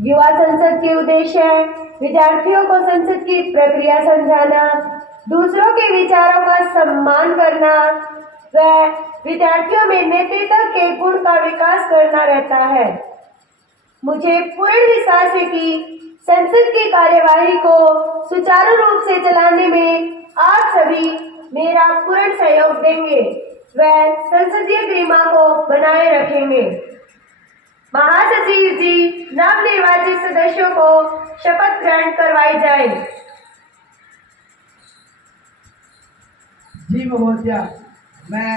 युवा संसद के उद्देश्य है विद्यार्थियों को संसद की प्रक्रिया समझाना, दूसरों के विचारों का सम्मान करना व विद्यार्थियों में नेतृत्व के गुण का विकास करना रहता है। मुझे पूर्ण विश्वास है कि संसद की कार्यवाही को सुचारू रूप से चलाने में आप सभी मेरा पूर्ण सहयोग देंगे व संसदीय गरिमा को बनाए रखेंगे। महासचिव जी, नवनिर्वाचित सदस्यों को शपथ ग्रहण करवाई जाए। जी महोदया, मैं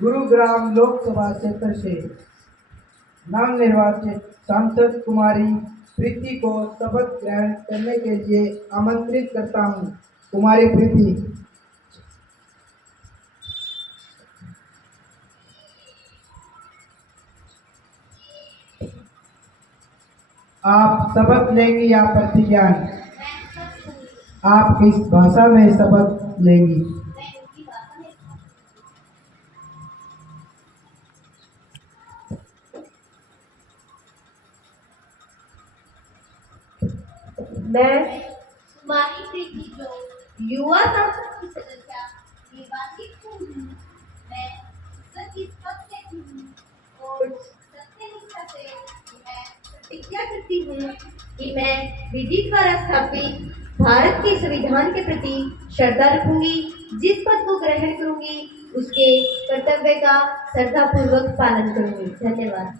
गुरुग्राम लोकसभा क्षेत्र से नवनिर्वाचित सांसद कुमारी प्रीति को शपथ ग्रहण करने के लिए आमंत्रित करता हूँ। कुमारी प्रीति, आप शपथ लेंगी या प्रतिज्ञान? आप किस भाषा में शपथ लेंगी? मैं कुमारी प्रीति जो युवा संसद की सदस्य निर्वाचित हुई हूँ, मैं संसद की शपथ लेती हूँ और सत्यनिष्ठा से मैं प्रतिज्ञा करती हूँ कि मैं विधि द्वारा स्थापित भारत के संविधान के प्रति श्रद्धा रखूंगी, जिस पद को ग्रहण करूंगी उसके कर्तव्य का श्रद्धापूर्वक पालन करूंगी। धन्यवाद।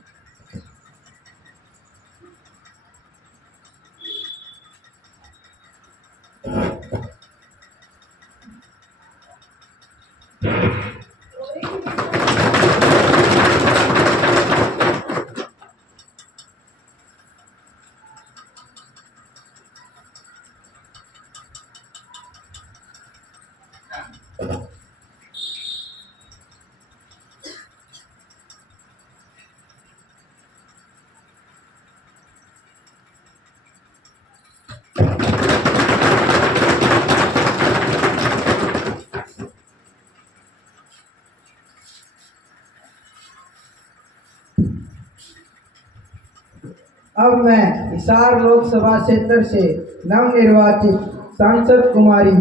अब मैं हिसार लोकसभा क्षेत्र से नवनिर्वाचित सांसद कुमारी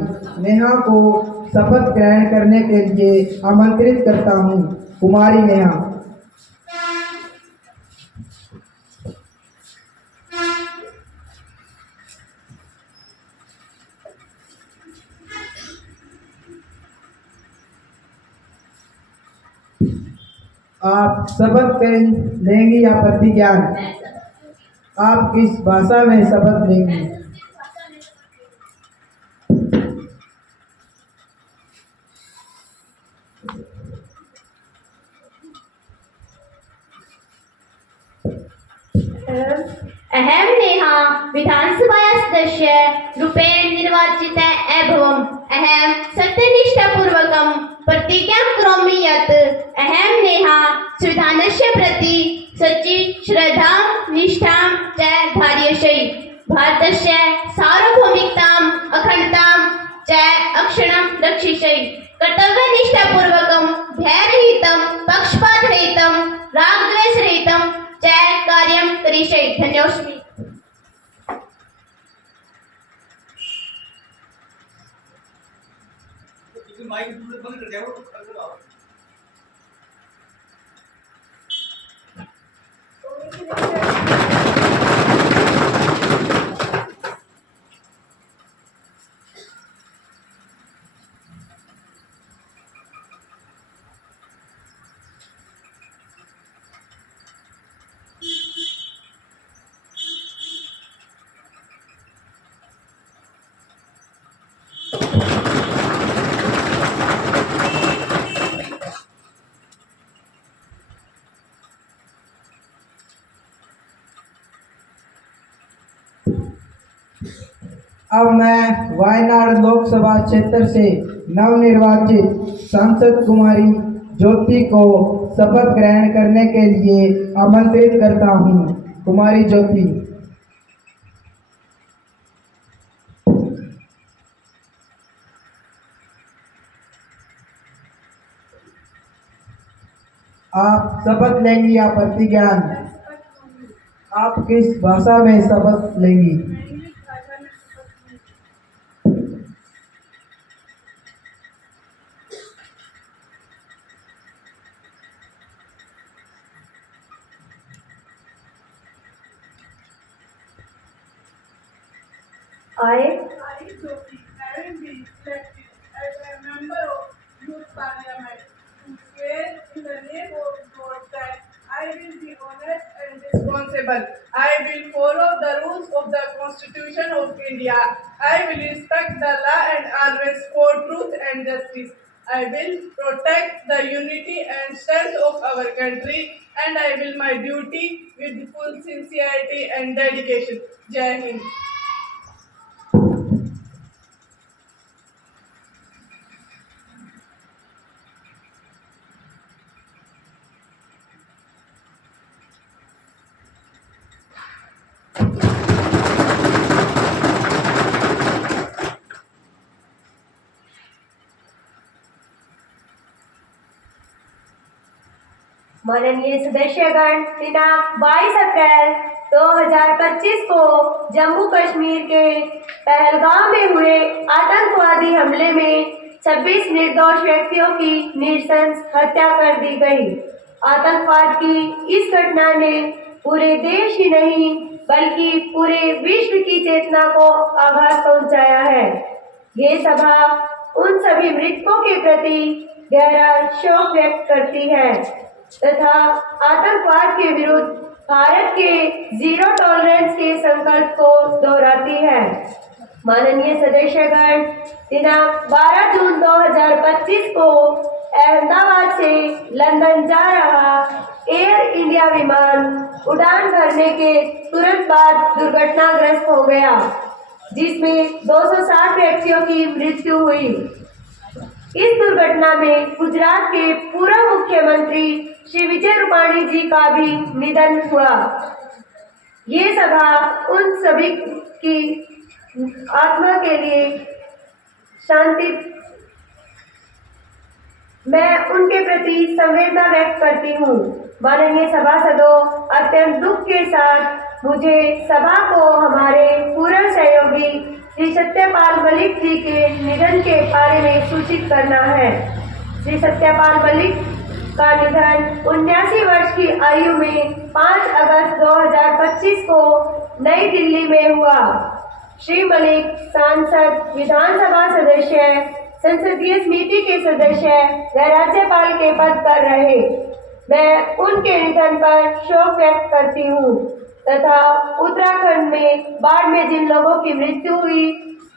नेहा को शपथ ग्रहण करने के लिए आमंत्रित करता हूँ। कुमारी नेहा, आप शपथ लेंगी या प्रतिज्ञान? आप किस भाषा में शपथ लेंगी? अहम नेहा विधानसभा सदस्य रूपेण निर्वाचित एवं अहम सत्यनिष्ठा पूर्वकम प्रतिज्ञा करोमि यत् अहम नेहा संविधानस्य प्रति सच्ची श्रद्धा निष्ठां च धारयिष्ये, भारतस्य सार्वभौमिकताम् अखंडतां च अक्षुण्णं रक्षिष्ये, कर्तव्यनिष्ठापूर्वकं धैर्यरहितं पक्षपातरहितं रागद्वेषरहितं च कार्यं करिष्ये। धन्यवाद। अब मैं वायनाड लोकसभा क्षेत्र से नवनिर्वाचित सांसद कुमारी ज्योति को शपथ ग्रहण करने के लिए आमंत्रित करता हूँ। कुमारी ज्योति, आप शपथ लेंगी या प्रतिज्ञान? आप किस भाषा में शपथ लेंगी? आए I, Jyoti, having been elected as a member of Youth Parliament, to swear in the name of God that I will be honest and responsible. I will follow the rules of the Constitution of India. I will respect the law and always support truth and justice. I will protect the unity and strength of our country, and I will my duty with full sincerity and dedication. Jai Hind. माननीय सदस्यगण, दिनांक 22 अप्रैल 2025 को जम्मू कश्मीर के पहलगाम में हुए आतंकवादी हमले में 26 निर्दोष व्यक्तियों की नृशंस हत्या कर दी गई। आतंकवाद की इस घटना ने पूरे देश ही नहीं बल्कि पूरे विश्व की चेतना को आघात पहुंचाया है। ये सभा उन सभी मृतकों के प्रति गहरा शोक व्यक्त करती है तथा आतंकवाद के विरुद्ध भारत के जीरो टॉलरेंस के संकल्प को दोहराती है। माननीय सदस्यगण, दिनांक 12 जून 2025 को अहमदाबाद से लंदन जा रहा एयर इंडिया विमान उड़ान भरने के तुरंत बाद दुर्घटनाग्रस्त हो गया, जिसमें 260 व्यक्तियों की मृत्यु हुई। इस दुर्घटना में गुजरात के पूर्व मुख्यमंत्री श्री विजय रूपाणी जी का भी निधन हुआ। ये सभा उन सभी की आत्मा के लिए शांति, मैं उनके प्रति संवेदना व्यक्त करती हूँ। माननीय सभासदों, अत्यंत दुख के साथ मुझे सभा को हमारे पूर्व सहयोगी श्री सत्यपाल मलिक जी के निधन के बारे में सूचित करना है। श्री सत्यपाल मलिक का निधन 79 वर्ष की आयु में 5 अगस्त 2025 को नई दिल्ली में हुआ। श्री मलिक सांसद, विधानसभा सदस्य, संसदीय समिति के सदस्य व राज्यपाल के पद पर रहे। मैं उनके निधन पर शोक व्यक्त करती हूँ तथा उत्तराखंड में बाढ़ में जिन लोगों की मृत्यु हुई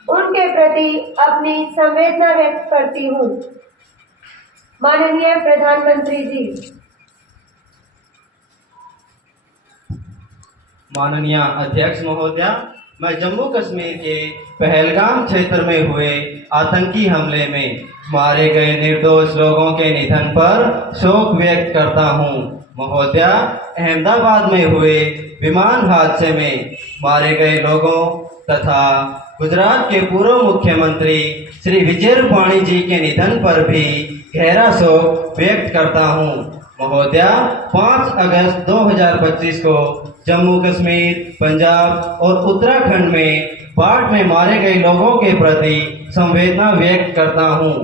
उनके प्रति अपनी संवेदना व्यक्त करती हूँ। माननीय प्रधानमंत्री जी। माननीय अध्यक्ष महोदया, मैं जम्मू कश्मीर के पहलगाम क्षेत्र में हुए आतंकी हमले में मारे गए निर्दोष लोगों के निधन पर शोक व्यक्त करता हूं। महोदया, अहमदाबाद में हुए विमान हादसे में मारे गए लोगों तथा गुजरात के पूर्व मुख्यमंत्री श्री विजय रूपाणी जी के निधन पर भी गहरा शोक व्यक्त करता हूं। महोदया, 5 अगस्त 2025 को जम्मू कश्मीर, पंजाब और उत्तराखंड में बाढ़ में मारे गए लोगों के प्रति संवेदना व्यक्त करता हूं।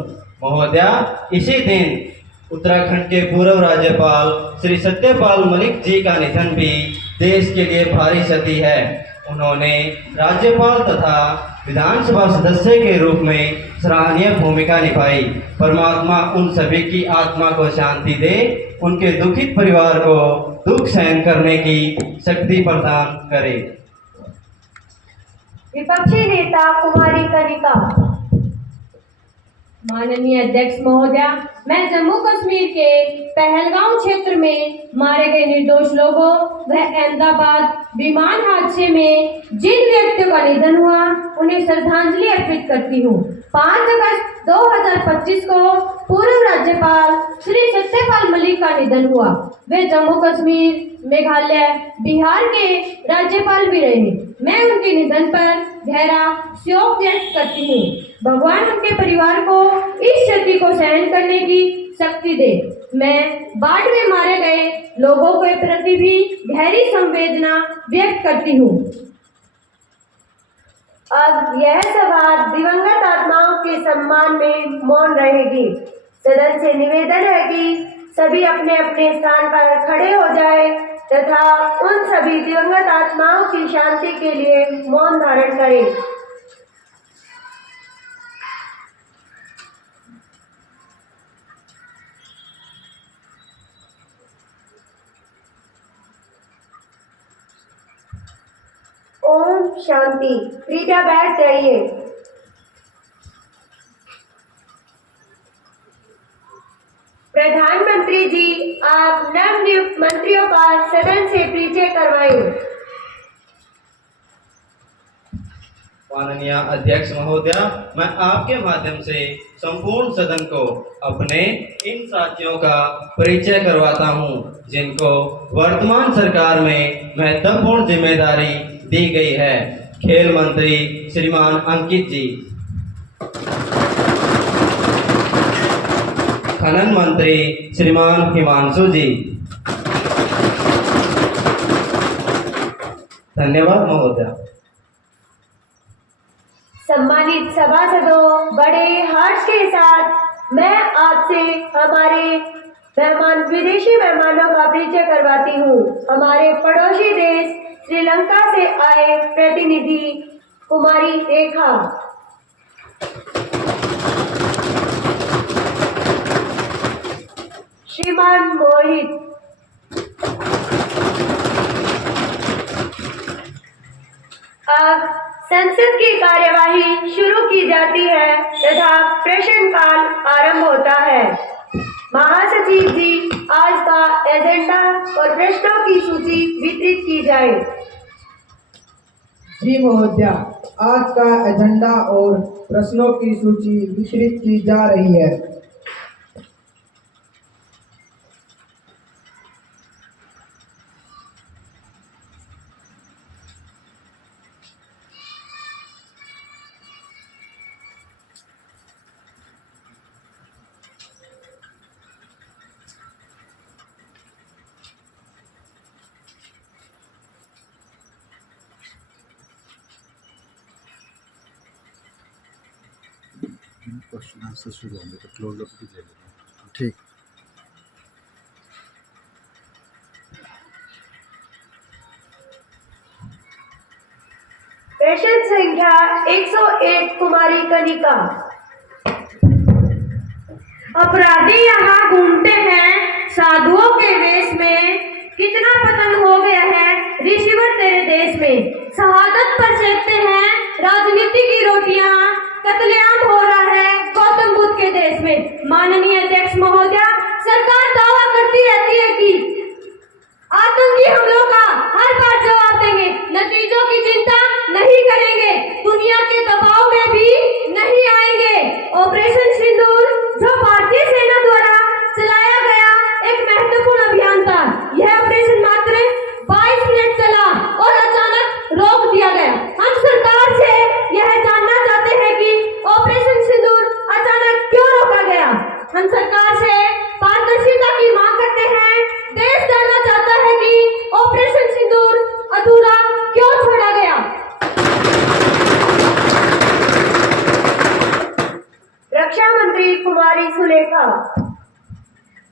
महोदया, इसी दिन उत्तराखंड के पूर्व राज्यपाल श्री सत्यपाल मलिक जी का निधन भी देश के लिए भारी क्षति है। उन्होंने राज्यपाल तथा विधानसभा सदस्य के रूप में सराहनीय भूमिका निभाई। परमात्मा उन सभी की आत्मा को शांति दे, उनके दुखित परिवार को दुख सहन करने की शक्ति प्रदान करे। विपक्षी नेता कुमारी कनिका। माननीय अध्यक्ष महोदया, मैं जम्मू कश्मीर के पहलगाम क्षेत्र में मारे गए निर्दोष लोगों व अहमदाबाद विमान हादसे में जिन व्यक्तियों का निधन हुआ उन्हें श्रद्धांजलि अर्पित करती हूँ। 5 अगस्त 2025 को पूर्व राज्यपाल श्री सत्यपाल मलिक का निधन हुआ। वे जम्मू कश्मीर, मेघालय, बिहार के राज्यपाल भी रहे। मैं उनके निधन पर गहरा शोक व्यक्त करती हूँ। भगवान उनके परिवार को इस क्षति को सहन करने की शक्ति दे। मैं बाढ़ में मारे गए लोगों के प्रति भी गहरी संवेदना व्यक्त करती हूँ। अब यह सभा दिवंगत आत्माओं के सम्मान में मौन रहेगी। सदन से निवेदन है कि सभी अपने अपने स्थान पर खड़े हो जाए तथा उन सभी दिवंगत आत्माओं की शांति के लिए मौन धारण करें। ओम शांति। कृपया बैठ जाइए। प्रधानमंत्री जी, आप नवनियुक्त मंत्रियों का सदन से परिचय करवाएं। माननीय अध्यक्ष महोदया, मैं आपके माध्यम से संपूर्ण सदन को अपने इन साथियों का परिचय करवाता हूं, जिनको वर्तमान सरकार में महत्वपूर्ण जिम्मेदारी दी गई है। खेल मंत्री श्रीमान अंकित जी, खनन मंत्री श्रीमान हिमांशु जी। धन्यवाद महोदया। सम्मानित सभासदों, बड़े हर्ष के साथ मैं आपसे हमारे विदेशी मेहमानों का परिचय करवाती हूँ। हमारे पड़ोसी देश श्रीलंका से आए प्रतिनिधि कुमारी रेखा, श्रीमान मोहित, अब संसद की कार्यवाही शुरू की जाती है तथा प्रश्नकाल आरंभ होता है। महासचिव जी, आज का एजेंडा और प्रश्नों की सूची वितरित की जाए। जी महोदया, आज का एजेंडा और प्रश्नों की सूची वितरित की जा रही है। क्वेश्चन आंसर शुरू होंगे तो क्लोज अप भी दे देना। ठीक। प्रश्न संख्या 101 कुमारी कनिका। अपराधी यहाँ घूमते हैं साधुओं के वेश में, कितना पतन हो गया है रिश्वत तेरे देश में। शहादत पर सेकते हैं राजनीति की रोटियां, कत्लेआम हो रहा है गौतम बुद्ध के देश में। माननीय अध्यक्ष महोदया, सरकार दावा करती रहती है कि आतंकी हमलों का हर बार जवाब देंगे, नतीजों की चिंता नहीं करेंगे, दुनिया के दबाव में भी नहीं आएंगे। ऑपरेशन सिंदूर जो भारतीय सेना द्वारा चलाया गया एक महत्वपूर्ण अभियान था। यह ऑपरेशन मात्र 22 मिनट चला और अचानक रोक दिया गया। हम सरकार से यह जानना चाहते हैं कि ऑपरेशन सिंदूर अचानक क्यों रोका गया। हम सरकार से पारदर्शिता की मांग करते हैं। देश जानना चाहता है कि ऑपरेशन सिंदूर अधूरा क्यों छोड़ा गया। रक्षा मंत्री कुमारी सुलेखा।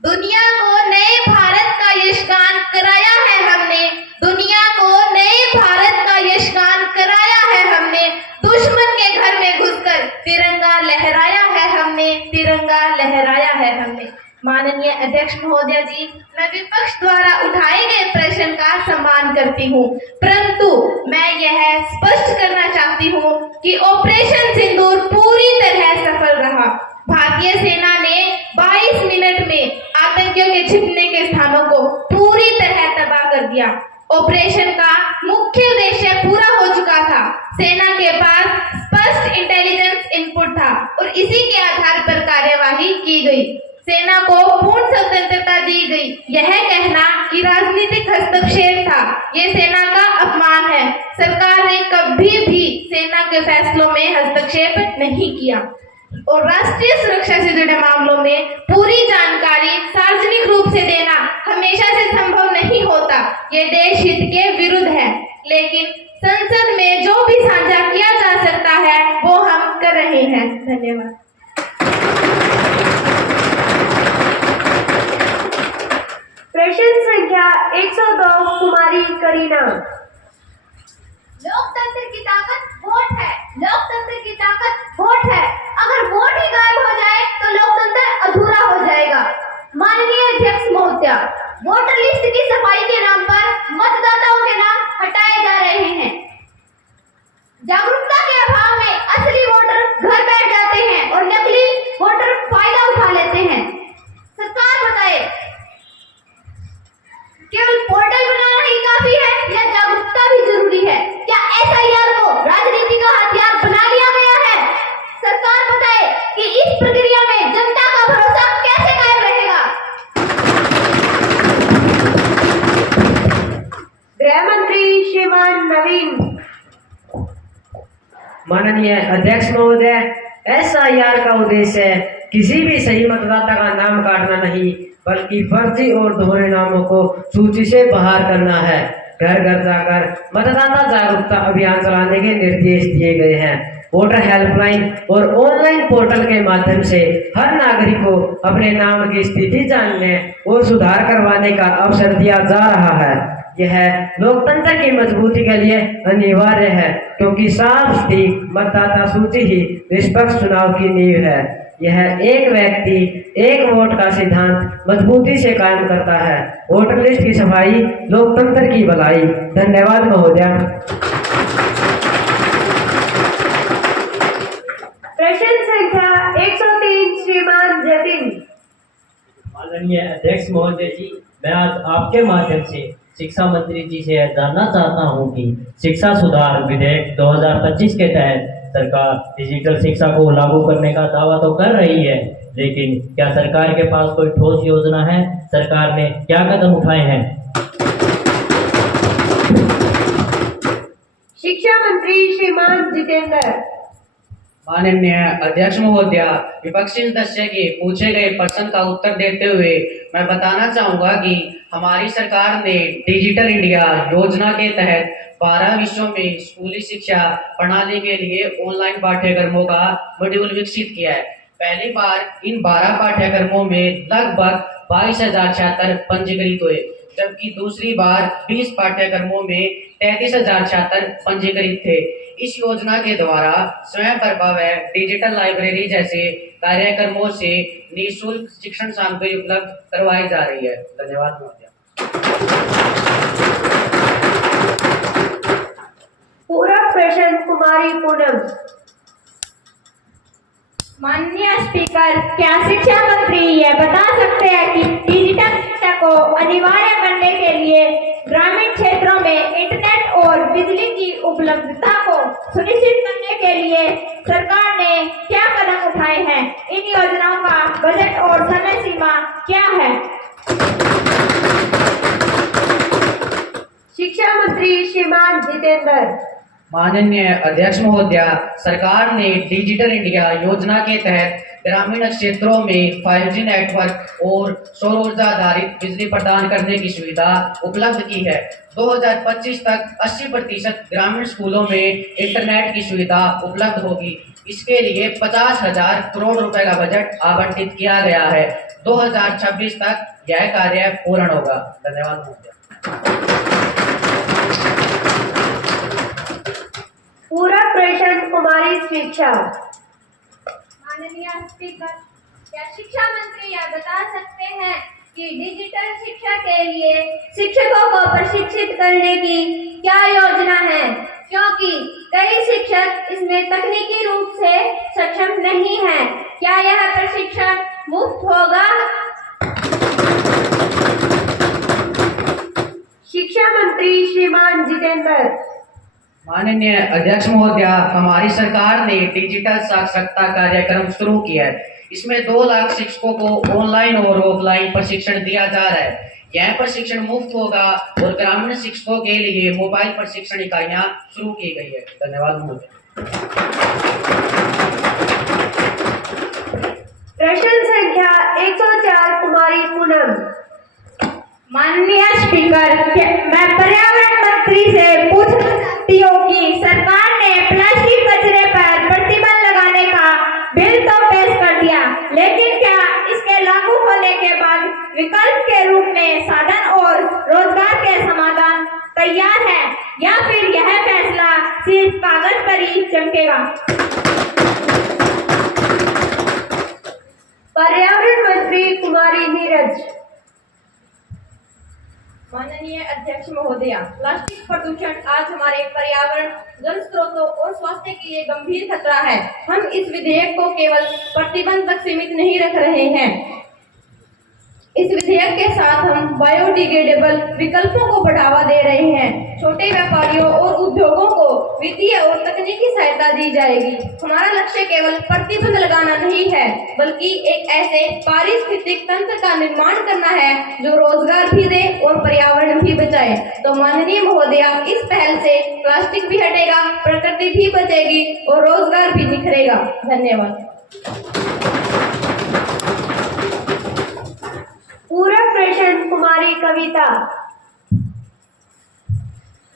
दुनिया को नए भारत का यशगान कराया है हमने, दुनिया को नए भारत का यशगान कराया है हमने। दुश्मन के घर में घुसकर तिरंगा लहराया है हमने, तिरंगा लहराया है हमने। माननीय अध्यक्ष महोदया जी, मैं विपक्ष द्वारा उठाए गए प्रश्न का सम्मान करती हूँ, परंतु मैं यह स्पष्ट करना चाहती हूँ कि ऑपरेशन सिंदूर पूरी तरह सफल रहा। भारतीय सेना ने 22 मिनट में आतंकियों के छिपने के स्थानों को पूरी तरह तबाह कर दिया। ऑपरेशन का मुख्य उद्देश्य पूरा हो चुका था। सेना के पास स्पष्ट इंटेलिजेंस इनपुट था और इसी के आधार पर कार्यवाही की गई। सेना को पूर्ण स्वतंत्रता दी गई। यह कहना कि राजनीतिक हस्तक्षेप था, ये सेना का अपमान है। सरकार ने कभी भी सेना के फैसलों में हस्तक्षेप नहीं किया और राष्ट्रीय सुरक्षा से जुड़े मामलों में पूरी जानकारी सार्वजनिक रूप से देना हमेशा से संभव नहीं होता। ये देश हित के विरुद्ध है, लेकिन संसद में जो भी साझा किया जा सकता है वो हम कर रहे हैं। धन्यवाद। प्रश्न संख्या 102 कुमारी करीना। लोकतंत्र की ताकत वोट है। लोकतंत्र की ताकत वोट है। अगर वोट ही गायब हो जाए तो लोकतंत्र अधूरा हो जाएगा। माननीय अध्यक्ष महोदया, वोटर लिस्ट की सफाई के नाम पर मतदाताओं के नाम हटाए जा रहे हैं। जागरूकता के अभाव में असली वोटर घर बैठ जाते हैं और नकली वोटर फायदा उठा लेते हैं। सरकार बताए, केवल पोर्टल बनाना ही काफी है या जागरूकता भी जरूरी है? क्या एसआईआर को राजनीति का हथियार बना लिया गया है? सरकार बताए कि इस प्रक्रिया में जनता का भरोसा कैसे कायम रहेगा? गृह मंत्री श्रीमान नवीन। माननीय अध्यक्ष महोदय, एसआईआर का उद्देश्य किसी भी सही मतदाता का नाम काटना नहीं, बल्कि फर्जी और दोहरे नामों को सूची से बाहर करना है। घर घर जाकर मतदाता जागरूकता अभियान चलाने के निर्देश दिए गए हैं। वोटर हेल्पलाइन और ऑनलाइन पोर्टल के माध्यम से हर नागरिक को अपने नाम की स्थिति जानने और सुधार करवाने का अवसर दिया जा रहा है। यह लोकतंत्र की मजबूती के लिए अनिवार्य है, क्योंकि साफ सटीक मतदाता सूची ही निष्पक्ष चुनाव की नींव है। यह एक व्यक्ति एक वोट का सिद्धांत मजबूती से कायम करता है। वोटर लिस्ट की सफाई, लोकतंत्र की भलाई। धन्यवाद महोदया। प्रश्न संख्या 103 श्रीमान जतिन। माननीय अध्यक्ष महोदय जी, मैं आज आपके माध्यम से शिक्षा मंत्री जी से यह जानना चाहता हूं कि शिक्षा सुधार विधेयक 2025 के तहत सरकार डिजिटल शिक्षा को लागू करने का दावा तो कर रही है, लेकिन क्या सरकार के पास कोई ठोस योजना है? सरकार ने क्या कदम उठाए हैं? शिक्षा मंत्री श्रीमान जितेंद्र। माननीय अध्यक्ष महोदय, विपक्षी सदस्य के पूछे गए प्रश्न का उत्तर देते हुए मैं बताना चाहूंगा कि हमारी सरकार ने डिजिटल इंडिया योजना के तहत 12 विषयों में स्कूली शिक्षा प्रणाली के लिए ऑनलाइन पाठ्यक्रमों का मॉड्यूल विकसित किया है। पहली बार इन 12 पाठ्यक्रमों में लगभग 22,000 छात्र पंजीकृत हुए, जबकि दूसरी बार 20 पाठ्यक्रमों में 33,000 छात्र पंजीकृत थे। इस योजना के द्वारा स्वयं प्रभा व डिजिटल लाइब्रेरी जैसे कार्यक्रमों से निःशुल्क शिक्षण सामग्री उपलब्ध करवाई जा रही है। धन्यवाद महोदय। पूरक प्रश्न कुमारी पूनम। माननीय स्पीकर, क्या शिक्षा मंत्री यह बता सकते हैं कि डिजिटल शिक्षा को अनिवार्य करने के लिए ग्रामीण क्षेत्रों में इंटरनेट और बिजली की उपलब्धता को सुनिश्चित करने के लिए सरकार ने क्या कदम उठाए हैं? इन योजनाओं का बजट और समय सीमा क्या है? शिक्षा मंत्री श्रीमान जितेंद्र। माननीय अध्यक्ष महोदय, सरकार ने डिजिटल इंडिया योजना के तहत ग्रामीण क्षेत्रों में 5G नेटवर्क और सौर ऊर्जा आधारित बिजली प्रदान करने की सुविधा उपलब्ध की है। 2025 तक 80% ग्रामीण स्कूलों में इंटरनेट की सुविधा उपलब्ध होगी। इसके लिए 50,000 करोड़ रुपए का बजट आवंटित किया गया है। 2026 तक यह कार्य पूर्ण होगा। धन्यवाद महोदय। पूरक प्रश्न कुमारी शिक्षा। माननीय स्पीकर, क्या शिक्षा मंत्री यह बता सकते हैं कि डिजिटल शिक्षा के लिए शिक्षकों को प्रशिक्षित करने की क्या योजना है? क्योंकि कई शिक्षक इसमें तकनीकी रूप से सक्षम नहीं हैं। क्या यह प्रशिक्षण मुफ्त होगा? शिक्षा मंत्री श्रीमान जितेंद्र। माननीय अध्यक्ष महोदय, हमारी सरकार ने डिजिटल साक्षरता कार्यक्रम शुरू किया है। इसमें 2 लाख शिक्षकों को ऑनलाइन और ऑफलाइन प्रशिक्षण दिया जा रहा है। यह प्रशिक्षण मुफ्त होगा और ग्रामीण शिक्षकों के लिए मोबाइल प्रशिक्षण इकाइयां शुरू की गई है। धन्यवाद महोदय। प्रश्न संख्या 104 कुमारी पूनम। माननीय स्पीकर, मैं पर्यावरण मंत्री से पूछना चाहती हूँ कि सरकार ने प्लास्टिक कचरे पर प्रतिबंध लगाने का बिल तो पेश कर दिया, लेकिन क्या इसके लागू होने के बाद विकल्प के रूप में साधन और रोजगार के समाधान तैयार है, या फिर यह फैसला सिर्फ कागज पर ही चमकेगा? पर्यावरण मंत्री कुमारी नीरज। माननीय अध्यक्ष महोदया, प्लास्टिक प्रदूषण आज हमारे पर्यावरण, जल स्रोतों और स्वास्थ्य के लिए गंभीर खतरा है। हम इस विधेयक को केवल प्रतिबंध तक सीमित नहीं रख रहे हैं। इस विधेयक के साथ हम बायोडिग्रेडेबल विकल्पों को बढ़ावा दे रहे हैं। छोटे व्यापारियों और उद्योगों को वित्तीय और तकनीकी सहायता दी जाएगी। हमारा लक्ष्य केवल प्रतिबंध लगाना नहीं है, बल्कि एक ऐसे पारिस्थितिक तंत्र का निर्माण करना है जो रोजगार भी दे और पर्यावरण भी बचाए। तो माननीय महोदया, इस पहल से प्लास्टिक भी हटेगा, प्रकृति भी बचेगी और रोजगार भी निखरेगा। धन्यवाद। पूरक प्रश्न कुमारी कविता।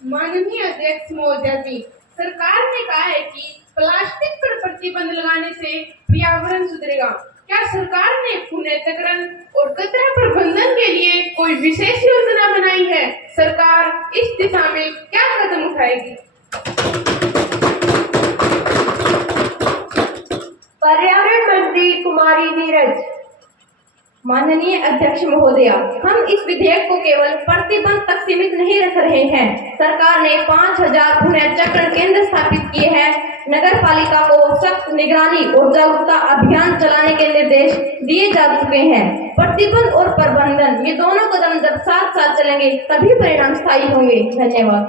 माननीय अध्यक्ष महोदय जी, सरकार ने कहा है कि प्लास्टिक पर प्रतिबंध लगाने से पर्यावरण सुधरेगा। क्या सरकार ने पुनर्चक्रण और कचरा प्रबंधन के लिए कोई विशेष योजना बनाई है? सरकार इस दिशा में क्या कदम उठाएगी? पर्यावरण मंत्री कुमारी नीरज। माननीय अध्यक्ष महोदया, हम इस विधेयक को केवल प्रतिबंध तक सीमित नहीं रख रहे हैं। सरकार ने 5000 पुनर्चक्रण केंद्र स्थापित किए हैं। नगर पालिका को सख्त निगरानी और जागरूकता अभियान चलाने के निर्देश दिए जा चुके हैं। प्रतिबंध और प्रबंधन, ये दोनों कदम जब साथ साथ चलेंगे तभी परिणाम स्थायी होंगे। धन्यवाद।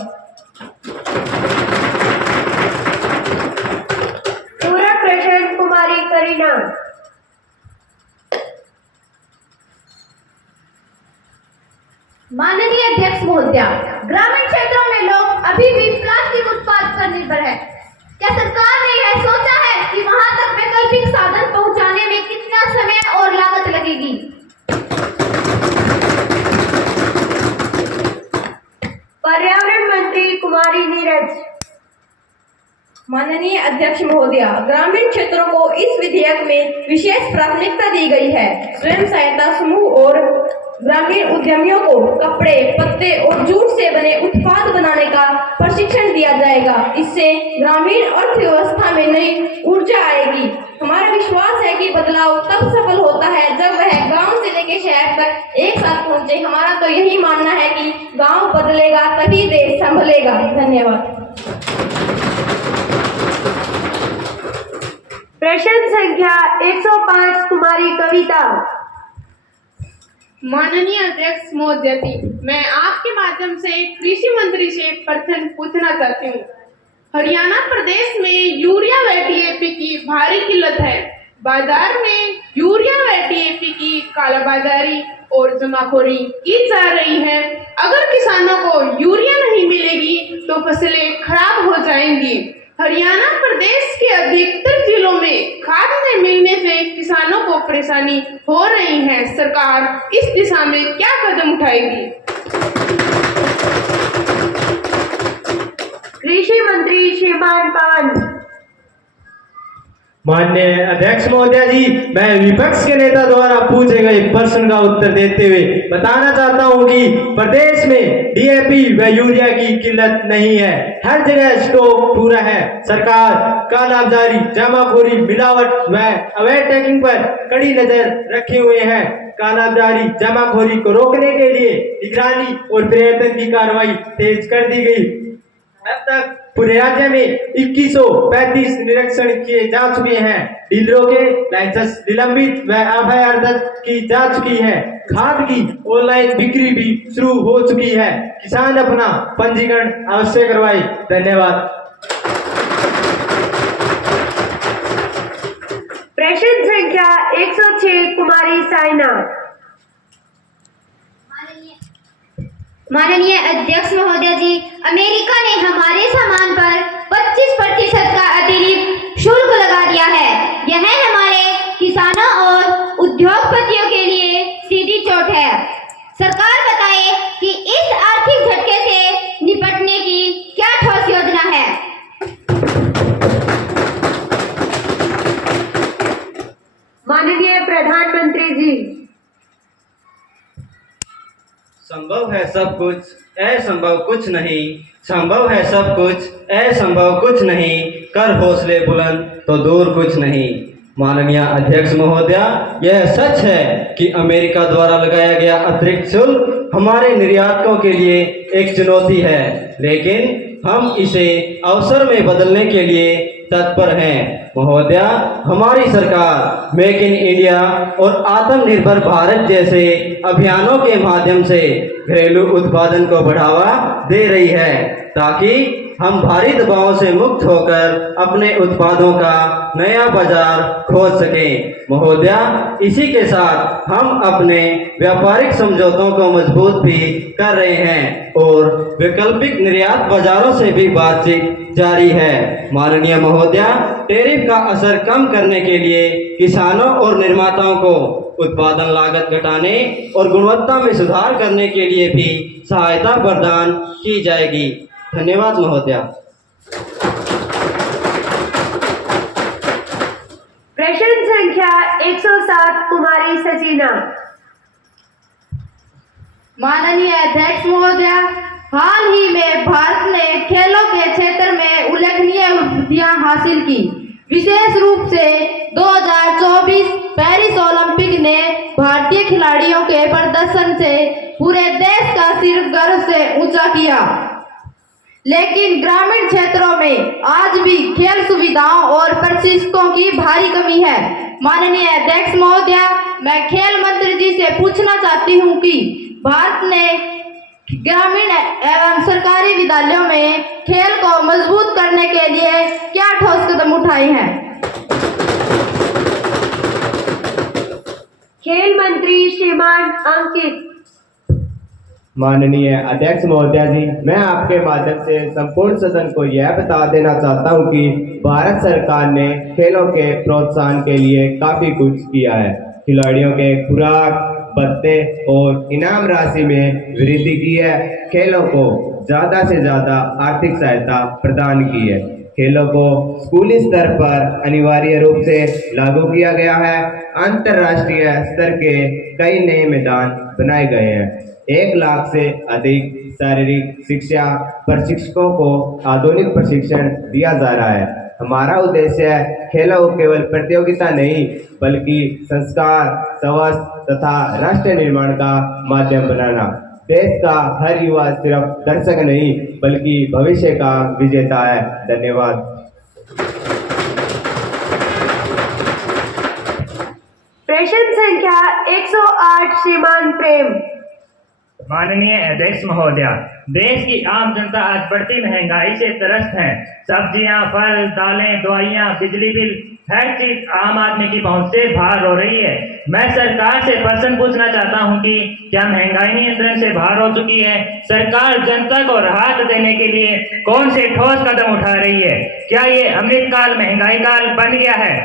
पूरक प्रश्न कुमारी करीना। माननीय अध्यक्ष महोदया, ग्रामीण क्षेत्रों में लोग अभी भी प्लास्टिक उत्पाद पर निर्भर है। क्या सरकार ने यह सोचा है कि वहां तक वैकल्पिक साधन पहुंचाने में कितना समय और लागत लगेगी? पर्यावरण मंत्री कुमारी नीरज। माननीय अध्यक्ष महोदया, ग्रामीण क्षेत्रों को इस विधेयक में विशेष प्राथमिकता दी गई है। स्वयं सहायता समूह और ग्रामीण उद्यमियों को कपड़े, पत्ते और जूट से बने उत्पाद बनाने का प्रशिक्षण दिया जाएगा। इससे ग्रामीण अर्थव्यवस्था में नई ऊर्जा आएगी। हमारा विश्वास है कि बदलाव तब सफल होता है जब वह गांव से लेकर शहर तक एक साथ पहुंचे। हमारा तो यही मानना है कि गांव बदलेगा तभी देश संभलेगा। धन्यवाद। प्रश्न संख्या 105 कुमारी कविता। माननीय अध्यक्ष महोदय जी, मैं आपके माध्यम से कृषि मंत्री से प्रश्न पूछना चाहती हूँ। हरियाणा प्रदेश में यूरिया व DAP की भारी किल्लत है। बाजार में यूरिया व DAP की कालाबाजारी और जमाखोरी की जा रही है। अगर किसानों को यूरिया नहीं मिलेगी तो फसलें खराब हो जाएंगी। हरियाणा प्रदेश के अधिकतर जिलों में खाद नहीं मिलने से किसानों को परेशानी हो रही है। सरकार इस दिशा में क्या कदम उठाएगी? कृषि मंत्री श्रीमान पवन। माननीय अध्यक्ष महोदय जी, मैं विपक्ष के नेता द्वारा पूछे गए प्रश्न का उत्तर देते हुए बताना चाहता हूं कि प्रदेश में DAP व यूरिया की किल्लत नहीं है। हर जगह स्टॉक पूरा है। सरकार कालाबाजारी, जमाखोरी, मिलावट व अवैध टैगिंग पर कड़ी नजर रखे हुए हैं। कालाबाजारी, जमाखोरी को रोकने के लिए निगरानी और प्रयत्न की कार्रवाई तेज कर दी गई। अब तक पूरे राज्य में 2135 निरीक्षण किए जा चुके हैं। डीलरों के लाइसेंस निलंबित व एफआईआर दर्ज की जा चुकी है। खाद की ऑनलाइन बिक्री भी शुरू हो चुकी है। किसान अपना पंजीकरण अवश्य करवाए। धन्यवाद। प्रश्न संख्या 106 कुमारी साइना। माननीय अध्यक्ष महोदय जी, अमेरिका ने हमारे सामान पर 25% का अतिरिक्त शुल्क लगा दिया है। यह हमारे किसानों और उद्योगपतियों के लिए सीधी चोट है। सरकार बताए कि इस आर्थिक झटके से निपटने की क्या ठोस योजना है। माननीय प्रधानमंत्री जी। संभव है सब कुछ, असंभव कुछ नहीं। संभव है सब कुछ, असंभव कुछ नहीं। कर हौसले बुलंद तो दूर कुछ नहीं। माननीय अध्यक्ष महोदया, यह सच है कि अमेरिका द्वारा लगाया गया अतिरिक्त शुल्क हमारे निर्यातकों के लिए एक चुनौती है, लेकिन हम इसे अवसर में बदलने के लिए तत्पर हैं। महोदया, हमारी सरकार मेक इन इंडिया और आत्मनिर्भर भारत जैसे अभियानों के माध्यम से घरेलू उत्पादन को बढ़ावा दे रही है, ताकि हम भारी दबावों से मुक्त होकर अपने उत्पादों का नया बाजार खोज सकें। महोदया, इसी के साथ हम अपने व्यापारिक समझौतों को मजबूत भी कर रहे हैं और वैकल्पिक निर्यात बाजारों से भी बातचीत जारी है। माननीय महोदया, टैरिफ का असर कम करने के लिए किसानों और निर्माताओं को उत्पादन लागत घटाने और गुणवत्ता में सुधार करने के लिए भी सहायता प्रदान की जाएगी। धन्यवाद महोदया। प्रश्न संख्या 107 कुमारी सजीना। माननीय अध्यक्ष महोदय, हाल ही में भारत ने खेलों के क्षेत्र में उल्लेखनीय उपलब्धियां हासिल की। विशेष रूप से 2024 पेरिस ओलंपिक ने भारतीय खिलाड़ियों के प्रदर्शन से पूरे देश का सिर गर्व से ऊंचा किया, लेकिन ग्रामीण क्षेत्रों में आज भी खेल सुविधाओं और प्रशिक्षकों की भारी कमी है। माननीय अध्यक्ष महोदय, मैं खेल मंत्री जी से पूछना चाहती हूं कि भारत ने ग्रामीण एवं सरकारी विद्यालयों में खेल को मजबूत करने के लिए क्या ठोस कदम उठाए हैं। खेल मंत्री श्रीमान अंकित। माननीय अध्यक्ष महोदया जी, मैं आपके माध्यम से संपूर्ण सदन को यह बता देना चाहता हूं कि भारत सरकार ने खेलों के प्रोत्साहन के लिए काफी कुछ किया है। खिलाड़ियों के खुराक, भत्ते और इनाम राशि में वृद्धि की है। खेलों को ज्यादा से ज्यादा आर्थिक सहायता प्रदान की है। खेलों को स्कूली स्तर पर अनिवार्य रूप से लागू किया गया है। अंतर्राष्ट्रीय स्तर के कई नए मैदान बनाए गए हैं। 1 लाख से अधिक शारीरिक शिक्षा प्रशिक्षकों को आधुनिक प्रशिक्षण दिया जा रहा है। हमारा उद्देश्य है खेलों को केवल प्रतियोगिता नहीं बल्कि संस्कार, स्वास्थ्य तथा राष्ट्र निर्माण का माध्यम बनाना। देश का हर युवा सिर्फ दर्शक नहीं बल्कि भविष्य का विजेता है। धन्यवाद। प्रश्न संख्या 108 श्रीमान प्रेम। माननीय अध्यक्ष महोदया, देश की आम जनता आज बढ़ती महंगाई से त्रस्त है। सब्जियां, फल, दालें, दवाइयां, बिजली बिल, हर चीज आम आदमी की पहुंच से बाहर हो रही है। मैं सरकार से प्रश्न पूछना चाहता हूं कि क्या महंगाई नियंत्रण से बाहर हो चुकी है? सरकार जनता को राहत देने के लिए कौन से ठोस कदम उठा रही है? क्या ये अमृतकाल महंगाई काल बन गया है?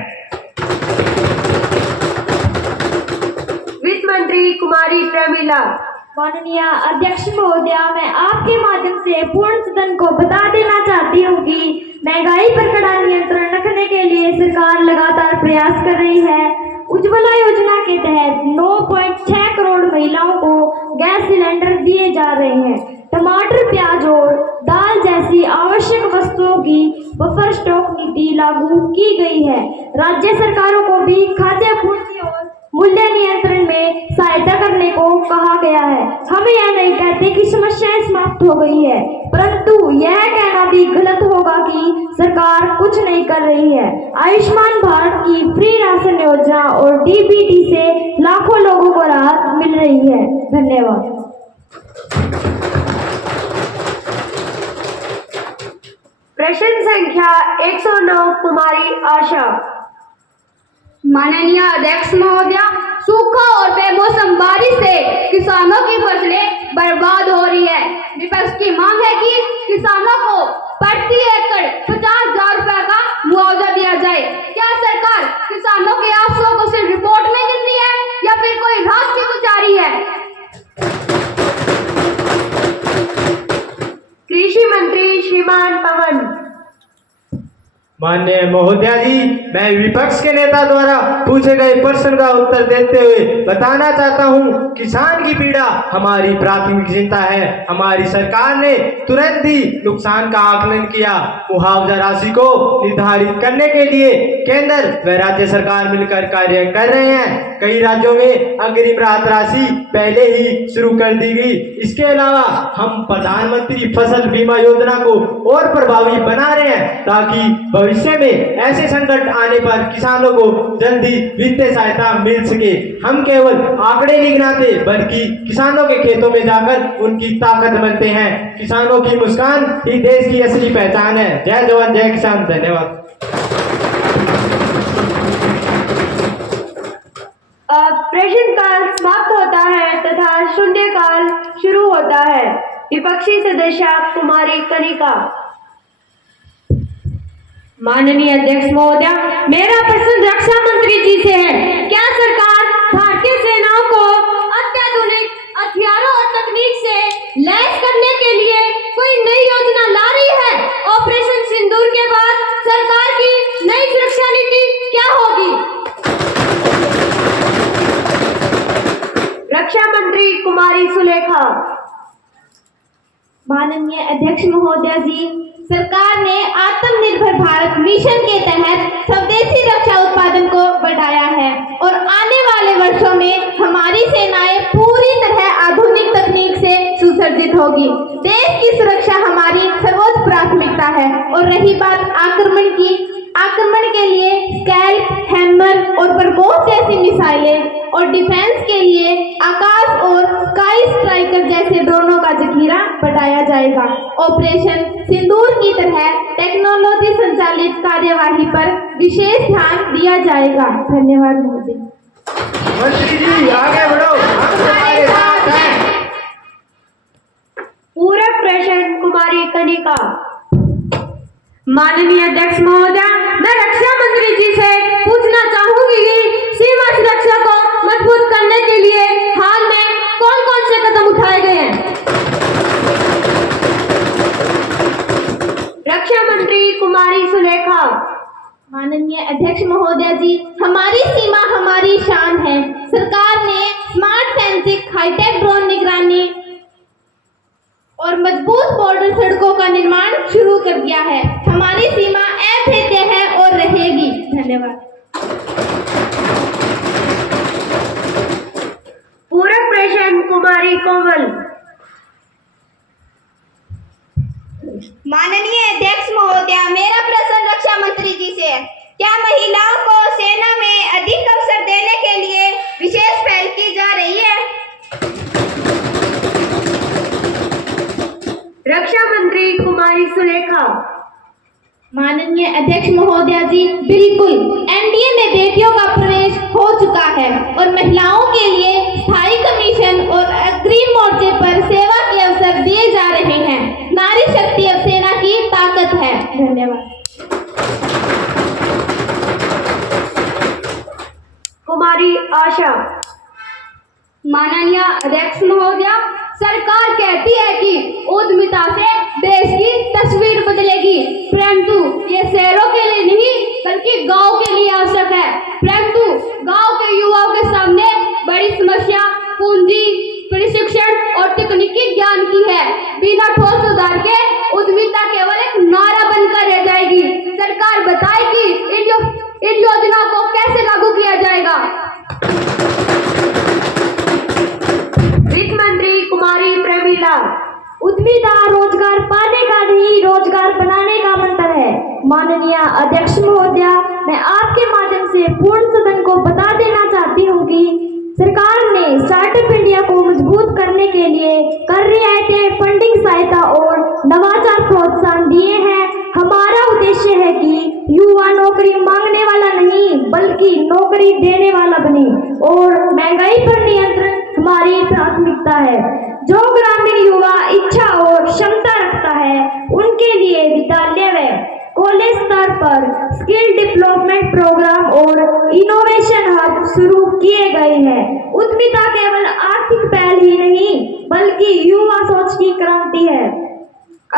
वित्त मंत्री कुमारी प्रमिला। माननीय अध्यक्ष महोदया, मैं आपके माध्यम से पूर्ण सदन को बता देना चाहती हूँ कि महंगाई पर कड़ा नियंत्रण रखने के लिए सरकार लगातार प्रयास कर रही है। उज्ज्वला योजना के तहत 9.6 करोड़ महिलाओं को गैस सिलेंडर दिए जा रहे हैं। टमाटर, प्याज और दाल जैसी आवश्यक वस्तुओं की बफर स्टॉक नीति लागू की गई है। राज्य सरकारों को भी खाद्य आपूर्ति और मूल्य नियंत्रण में सहायता करने को कहा गया है। हम यह नहीं कहते कि समस्याएं समाप्त हो गई है, परंतु यह कहना भी गलत होगा कि सरकार कुछ नहीं कर रही है। आयुष्मान भारत की फ्री राशन योजना और डीबीटी से लाखों लोगों को राहत मिल रही है। धन्यवाद। प्रश्न संख्या 109 कुमारी आशा। माननीय अध्यक्ष महोदय, सूखा और बेमौसम बारिश से किसानों की फसलें बर्बाद हो रही है। विपक्ष की मांग है कि किसानों को प्रति एकड़ 50,000 रुपए का मुआवजा दिया जाए। क्या सरकार किसानों के आंसुओं को सिर्फ रिपोर्ट में गिनती है या फिर कोई राशि को जारी है? कृषि मंत्री श्रीमान पवन। माननीय महोदया जी, मैं विपक्ष के नेता द्वारा पूछे गए प्रश्न का उत्तर देते हुए बताना चाहता हूं, किसान की पीड़ा हमारी प्राथमिक चिंता है। हमारी सरकार ने तुरंत ही नुकसान का आकलन किया। मुआवजा राशि को निर्धारित करने के लिए केंद्र व राज्य सरकार मिलकर कार्य कर रहे हैं। कई राज्यों में अग्रिम राहत राशि पहले ही शुरू कर दी गई। इसके अलावा हम प्रधानमंत्री फसल बीमा योजना को और प्रभावी बना रहे हैं ताकि भविष्य में ऐसे संकट आने पर किसानों को जल्दी वित्तीय सहायता मिल सके। हम केवल आंकड़े नहीं गिनाते बल्कि किसानों के खेतों में जाकर उनकी ताकत बनते हैं। किसानों की मुस्कान ही देश की असली पहचान है। जय जवान जय किसान। धन्यवाद। प्रश्नकाल समाप्त होता है तथा शून्यकाल शुरू होता है। विपक्षी सदस्य कुमारी कनिका। माननीय अध्यक्ष महोदय, मेरा प्रश्न रक्षा मंत्री जी से है। क्या सरकार भारतीय सेनाओं को अत्याधुनिक हथियारों और तकनीक से लैस करने के लिए कोई नई योजना ला रही है? ऑपरेशन सिंदूर के बाद सरकार की नई सुरक्षा नीति क्या होगी? रक्षा मंत्री कुमारी सुलेखा। माननीय अध्यक्ष महोदय जी, सरकार ने आत्मनिर्भर भारत मिशन के तहत स्वदेशी रक्षा उत्पादन को बढ़ाया है और आने वाले वर्षों में हमारी सेनाएं पूरी तरह आधुनिक तकनीक से सुसज्जित होगी। देश की सुरक्षा हमारी सर्वोच्च प्राथमिकता है। और रही बात आक्रमण की, आक्रमण के लिए स्कैल्प, हैमर और बरगोस जैसी मिसाइलें और डिफेंस के लिए आकाश और स्काई स्ट्राइकर जैसे ड्रोनों का जखीरा बढ़ाया जाएगा। ऑपरेशन सिंदूर की तरह टेक्नोलॉजी संचालित कार्यवाही पर विशेष ध्यान दिया जाएगा। धन्यवाद महोदय। मंत्री जी आगे बढ़ो, हम तुम्हारे साथ हैं। पूरक प्रश्न कुमारी कनिका। माननीय अध्यक्ष महोदय, मैं रक्षा मंत्री जी से पूछना चाहूंगी कि सीमा सुरक्षा को मजबूत करने के लिए हाल में कौन-कौन से कदम उठाए गए हैं? रक्षा मंत्री कुमारी सुलेखा। माननीय अध्यक्ष महोदय जी, हमारी सीमा हमारी शान है। सरकार ने स्मार्ट फेंसिंग, हाईटेक ड्रोन निगरानी और मजबूत बॉर्डर सड़कों का निर्माण शुरू कर दिया है। हमारी सीमा अभेद्य है और रहेगी। धन्यवाद। पूरक प्रश्न कुमारी कोमल। माननीय अध्यक्ष महोदय, मेरा प्रश्न रक्षा मंत्री जी से है। क्या महिलाओं को सेना में अधिक अवसर देने के लिए विशेष पहल की जा रही है? रक्षा मंत्री कुमारी सुलेखा। माननीय अध्यक्ष महोदय जी, बिल्कुल। एनडीए में बेटियों का प्रवेश हो चुका है और महिलाओं के लिए स्थायी कमीशन और अग्रिम मोर्चे पर सेवा के अवसर दिए जा रहे हैं। नारी शक्ति अब सेना की ताकत है। धन्यवाद। कुमारी आशा। माननीय अध्यक्ष महोदय, सरकार कहती है कि उद्यमिता से देश की तस्वीर बदलेगी, परंतु ये शहरों के लिए नहीं बल्कि गांव के लिए आवश्यक है। परंतु गांव के युवाओं के सामने बड़ी समस्या पूंजी, प्रशिक्षण और तकनीकी ज्ञान की है। बिना ठोस सुधार के उद्यमिता केवल एक नारा बनकर रह जाएगी। सरकार बताए कि इन योजनाओं को कैसे लागू किया जाएगा। माननीय अध्यक्ष महोदया, मैं आपके माध्यम से पूर्ण सदन को बता देना चाहती हूँ कि सरकार ने स्टार्टअप इंडिया को मजबूत करने के लिए कर रियायतें, फंडिंग सहायता और नवाचार प्रोत्साहन दिए हैं। हमारा उद्देश्य है कि युवा नौकरी मांगने वाला नहीं बल्कि नौकरी देने वाला बने और महंगाई पर नियंत्रण हमारी प्राथमिकता है। जो ग्रामीण युवा इच्छा और क्षमता रखता है उनके लिए विद्यालय व कॉलेज स्तर पर स्किल डेवलपमेंट प्रोग्राम और इनोवेशन हब शुरू किए गए हैं। उद्यमिता केवल आर्थिक पहल ही नहीं बल्कि युवा सोच की क्रांति है।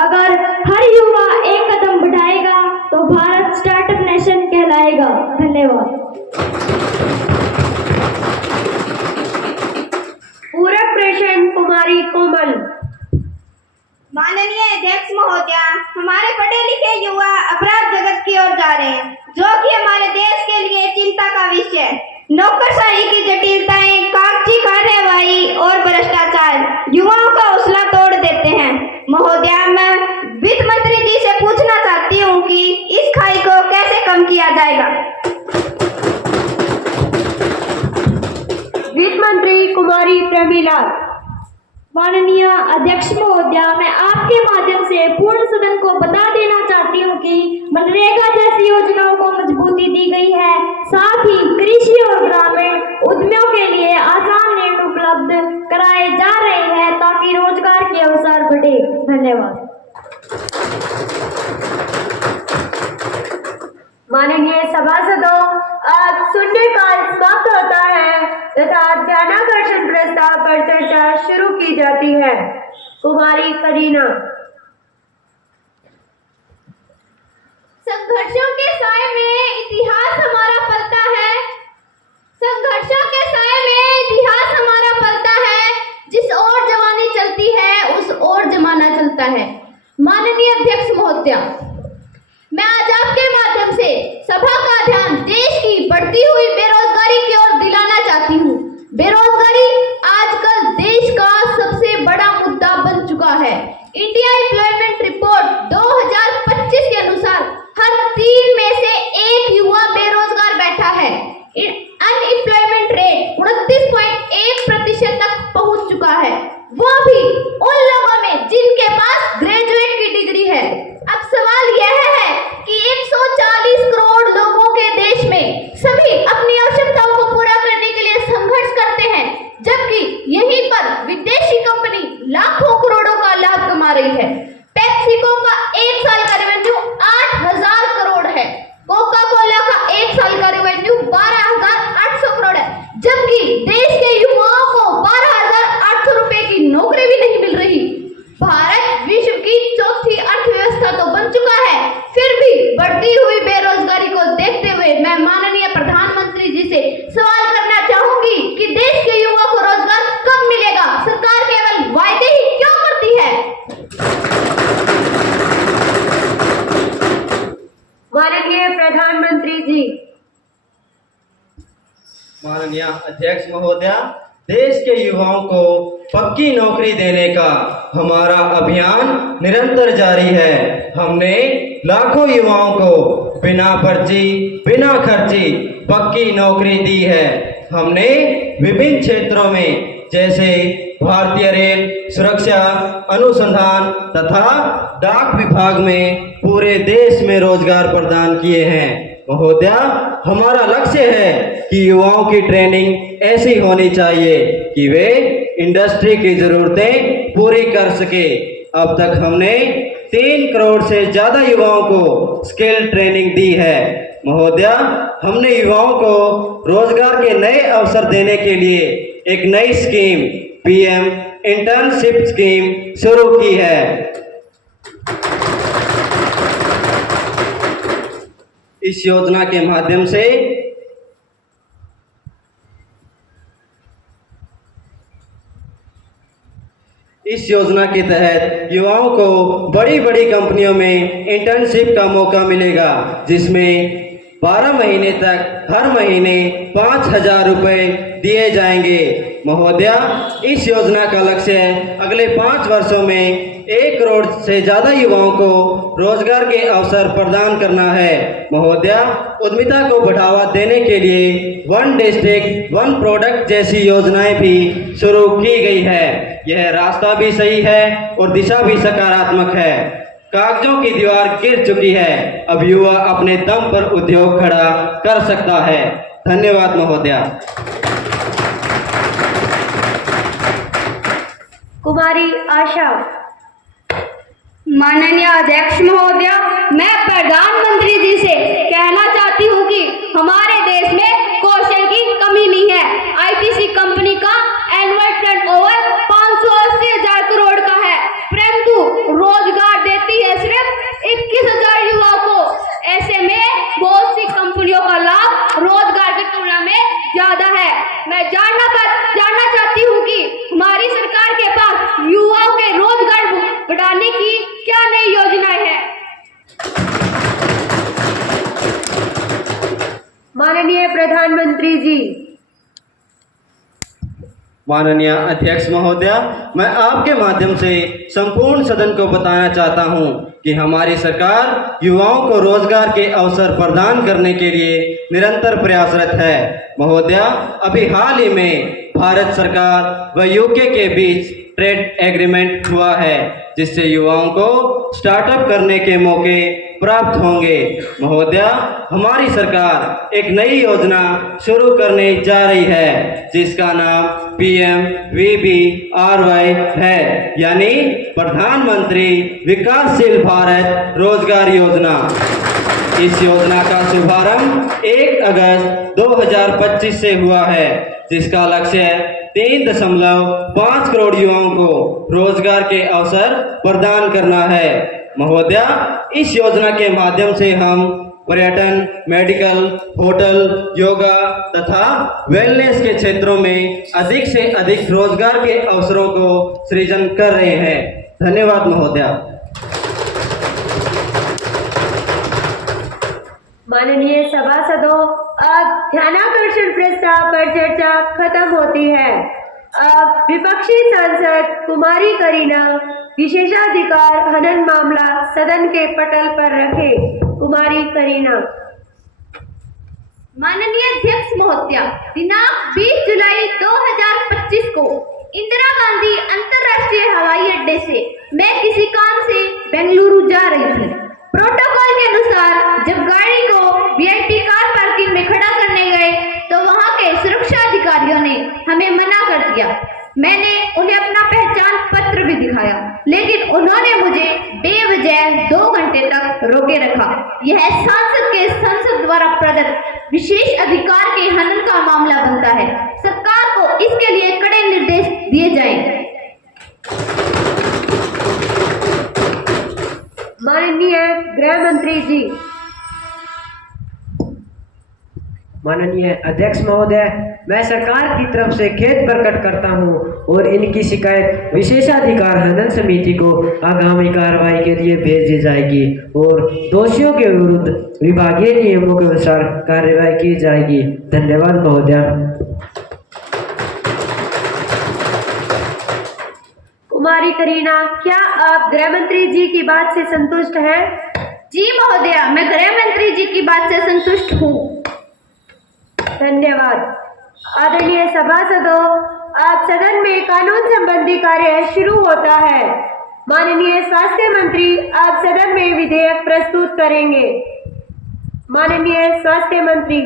अगर हर युवा एक कदम बढ़ाएगा तो भारत स्टार्टअप नेशन कहलाएगा। धन्यवाद। पूरक प्रश्न कुमारी कोमल। माननीय अध्यक्ष महोदया, हमारे पढ़े लिखे युवा अपराध जगत की ओर जा रहे हैं, जो कि हमारे देश के लिए चिंता का विषय है। नौकरशाही की जटिलताएं, कागजी कार्यवाही और भ्रष्टाचार युवाओं का हौसला तोड़ देते हैं। महोदया, मैं वित्त मंत्री जी से पूछना चाहती हूँ कि इस खाई को कैसे कम किया जाएगा। वित्त मंत्री कुमारी प्रमीला। माननीय अध्यक्ष महोदया, मैं आपके माध्यम से पूर्ण सदन को बता देना चाहती हूँ कि मनरेगा जैसी योजनाओं को मजबूती दी गई है। साथ ही कृषि और ग्रामीण उद्यमियों के लिए आसान ऋण उपलब्ध कराए जा रहे हैं ताकि रोजगार के अवसर बढ़े। धन्यवाद। माननीय सभासदों, आज शून्यकाल समाप्त होता है तथा ध्यानाकर्षण प्रस्ताव पर चर्चा शुरू की जाती है। कुमारी करीना। संघर्षों के साए में इतिहास हमारा पलता है। संघर्षों के साए में इतिहास हमारा पलता है। जिस ओर जवानी चलती है उस ओर जमाना चलता है। माननीय अध्यक्ष महोदया, मैं आज आपके माध्यम से सभा का ध्यान देश की बढ़ती हुई बेरोजगारी की ओर दिलाना चाहती हूँ। बेरोजगारी आजकल देश का सबसे बड़ा मुद्दा बन चुका है। इंडिया एम्प्लॉयमेंट रिपोर्ट 2025 के अनुसार हर 3 में से 1 युवा बेरोजगार बैठा है। अनएम्प्लॉयमेंट रेट 29.1% तक पहुंच चुका है, वो भी उन लोगों में जिनके पास ग्रेजुएट की डिग्री है। अब सवाल यह है कि 140 करोड़ लोगों के देश में सभी अपनी आवश्यकताओं को पूरा करने के लिए संघर्ष करते हैं, जबकि यहीं पर विदेशी कंपनी लाखों करोड़ों का लाभ कमा रही है। पेप्सिको का 1 साल का रेवेन्यू 8,000 करोड़ है। कोका कोला का 1 साल का रेवेन्यू 12,800 करोड़ है, जबकि देश के युवाओं को 12,800 रुपए की नौकरी भी नहीं मिल रही। भारत विश्व की चौथी अर्थव्यवस्था तो बन चुका है, फिर भी बढ़ती हुई बेरोजगारी को देखते हुए मैं माननीय प्रधानमंत्री जी से सवाल करना चाहूंगी कि देश के युवा को रोजगार कब मिलेगा? सरकार केवल वायदे ही क्यों करती है? माननीय प्रधानमंत्री जी। माननीय अध्यक्ष महोदया, देश के युवाओं को पक्की नौकरी देने का हमारा अभियान निरंतर जारी है। हमने लाखों युवाओं को बिना पर्ची, बिना खर्ची पक्की नौकरी दी है। हमने विभिन्न क्षेत्रों में जैसे भारतीय रेल, सुरक्षा, अनुसंधान तथा डाक विभाग में पूरे देश में रोजगार प्रदान किए हैं। महोदया, हमारा लक्ष्य है कि युवाओं की ट्रेनिंग ऐसी होनी चाहिए कि वे इंडस्ट्री की जरूरतें पूरी कर सके। अब तक हमने 3 करोड़ से ज़्यादा युवाओं को स्किल ट्रेनिंग दी है। महोदया, हमने युवाओं को रोजगार के नए अवसर देने के लिए एक नई स्कीम PM इंटर्नशिप स्कीम शुरू की है। इस योजना के माध्यम से इस योजना के तहत युवाओं को बड़ी बड़ी कंपनियों में इंटर्नशिप का मौका मिलेगा, जिसमें 12 महीने तक हर महीने 5,000 रुपये दिए जाएंगे। महोदया, इस योजना का लक्ष्य अगले 5 वर्षों में 1 करोड़ से ज़्यादा युवाओं को रोजगार के अवसर प्रदान करना है। महोदया, उद्यमिता को बढ़ावा देने के लिए वन डिस्ट्रिक्ट वन प्रोडक्ट जैसी योजनाएं भी शुरू की गई है। यह रास्ता भी सही है और दिशा भी सकारात्मक है। कागजों की दीवार गिर चुकी है, अब युवा अपने दम पर उद्योग खड़ा कर सकता है। धन्यवाद महोदया। कुमारी आशा। माननीय अध्यक्ष महोदय, मैं प्रधानमंत्री जी से कहना चाहती हूँ कि हमारे देश में कौशल की कमी नहीं है। आईटीसी कंपनी का एनुअल टर्नओवर 580,000 करोड़ का है, परंतु रोजगार देती है सिर्फ 21,000 युवाओं को। ऐसे में बहुत सी कंपनियों का लाभ रोजगार की तुलना में ज्यादा है। मैं जानना चाहती हूँ कि हमारी सरकार के पास युवाओं के रोजगार बढ़ाने की क्या नई योजनाएं हैं। माननीय प्रधानमंत्री जी। माननीय अध्यक्ष महोदया, मैं आपके माध्यम से संपूर्ण सदन को बताना चाहता हूं कि हमारी सरकार युवाओं को रोजगार के अवसर प्रदान करने के लिए निरंतर प्रयासरत है। महोदया, अभी हाल ही में भारत सरकार व यूके के बीच ट्रेड एग्रीमेंट हुआ है, जिससे युवाओं को स्टार्टअप करने के मौके प्राप्त होंगे। महोदया, हमारी सरकार एक नई योजना शुरू करने जा रही है, जिसका नाम PMVBRY है, यानी प्रधानमंत्री विकासशील भारत रोजगार योजना। इस योजना का शुभारंभ 1 अगस्त 2025 से हुआ है, जिसका लक्ष्य 3.5 करोड़ युवाओं को रोजगार के अवसर प्रदान करना है। महोदया, इस योजना के माध्यम से हम पर्यटन, मेडिकल, होटल, योगा तथा वेलनेस के क्षेत्रों में अधिक से अधिक रोजगार के अवसरों को सृजन कर रहे हैं। धन्यवाद महोदया। माननीय सभासदों, अब ध्यानाकर्षण प्रस्ताव पर चर्चा खत्म होती है। अब विपक्षी सांसद कुमारी करीना विशेषाधिकार हनन मामला सदन के पटल पर रखे। कुमारी करीना। माननीय अध्यक्ष महोदया, दिनांक 20 जुलाई 2025 को इंदिरा गांधी अंतर्राष्ट्रीय हवाई अड्डे से मैं किसी काम से बेंगलुरु जा रही थी। प्रोटोकॉल के अनुसार जब गाड़ी को वीआईपी कार पार्किंग में खड़ा करने गए तो वहां के सुरक्षा अधिकारियों ने हमें मना कर दिया। मैंने उन्हें अपना पहचान पत्र भी दिखाया, लेकिन उन्होंने मुझे बेवजह 2 घंटे तक रोके रखा। यह सांसद के संसद द्वारा प्रदत्त विशेष अधिकार के हनन का मामला बनता है। सरकार को इसके लिए कड़े निर्देश दिए जाएं। माननीय गृह मंत्री जी। माननीय अध्यक्ष महोदय, मैं सरकार की तरफ से खेद प्रकट करता हूं और इनकी शिकायत विशेषाधिकार हनन समिति को आगामी कार्रवाई के लिए भेज दी जाएगी और दोषियों के विरुद्ध विभागीय नियमों के अनुसार कार्रवाई की जाएगी। धन्यवाद महोदय। कुमारी करीना, क्या आप गृह मंत्री जी की बात से संतुष्ट हैं? जी महोदया, मैं गृह मंत्री जी की बात से संतुष्ट हूँ। धन्यवाद। आदरणीय सभासदों, आप सदन में कानून संबंधी कार्य शुरू होता है। माननीय स्वास्थ्य मंत्री आप सदन में विधेयक प्रस्तुत करेंगे। माननीय स्वास्थ्य मंत्री।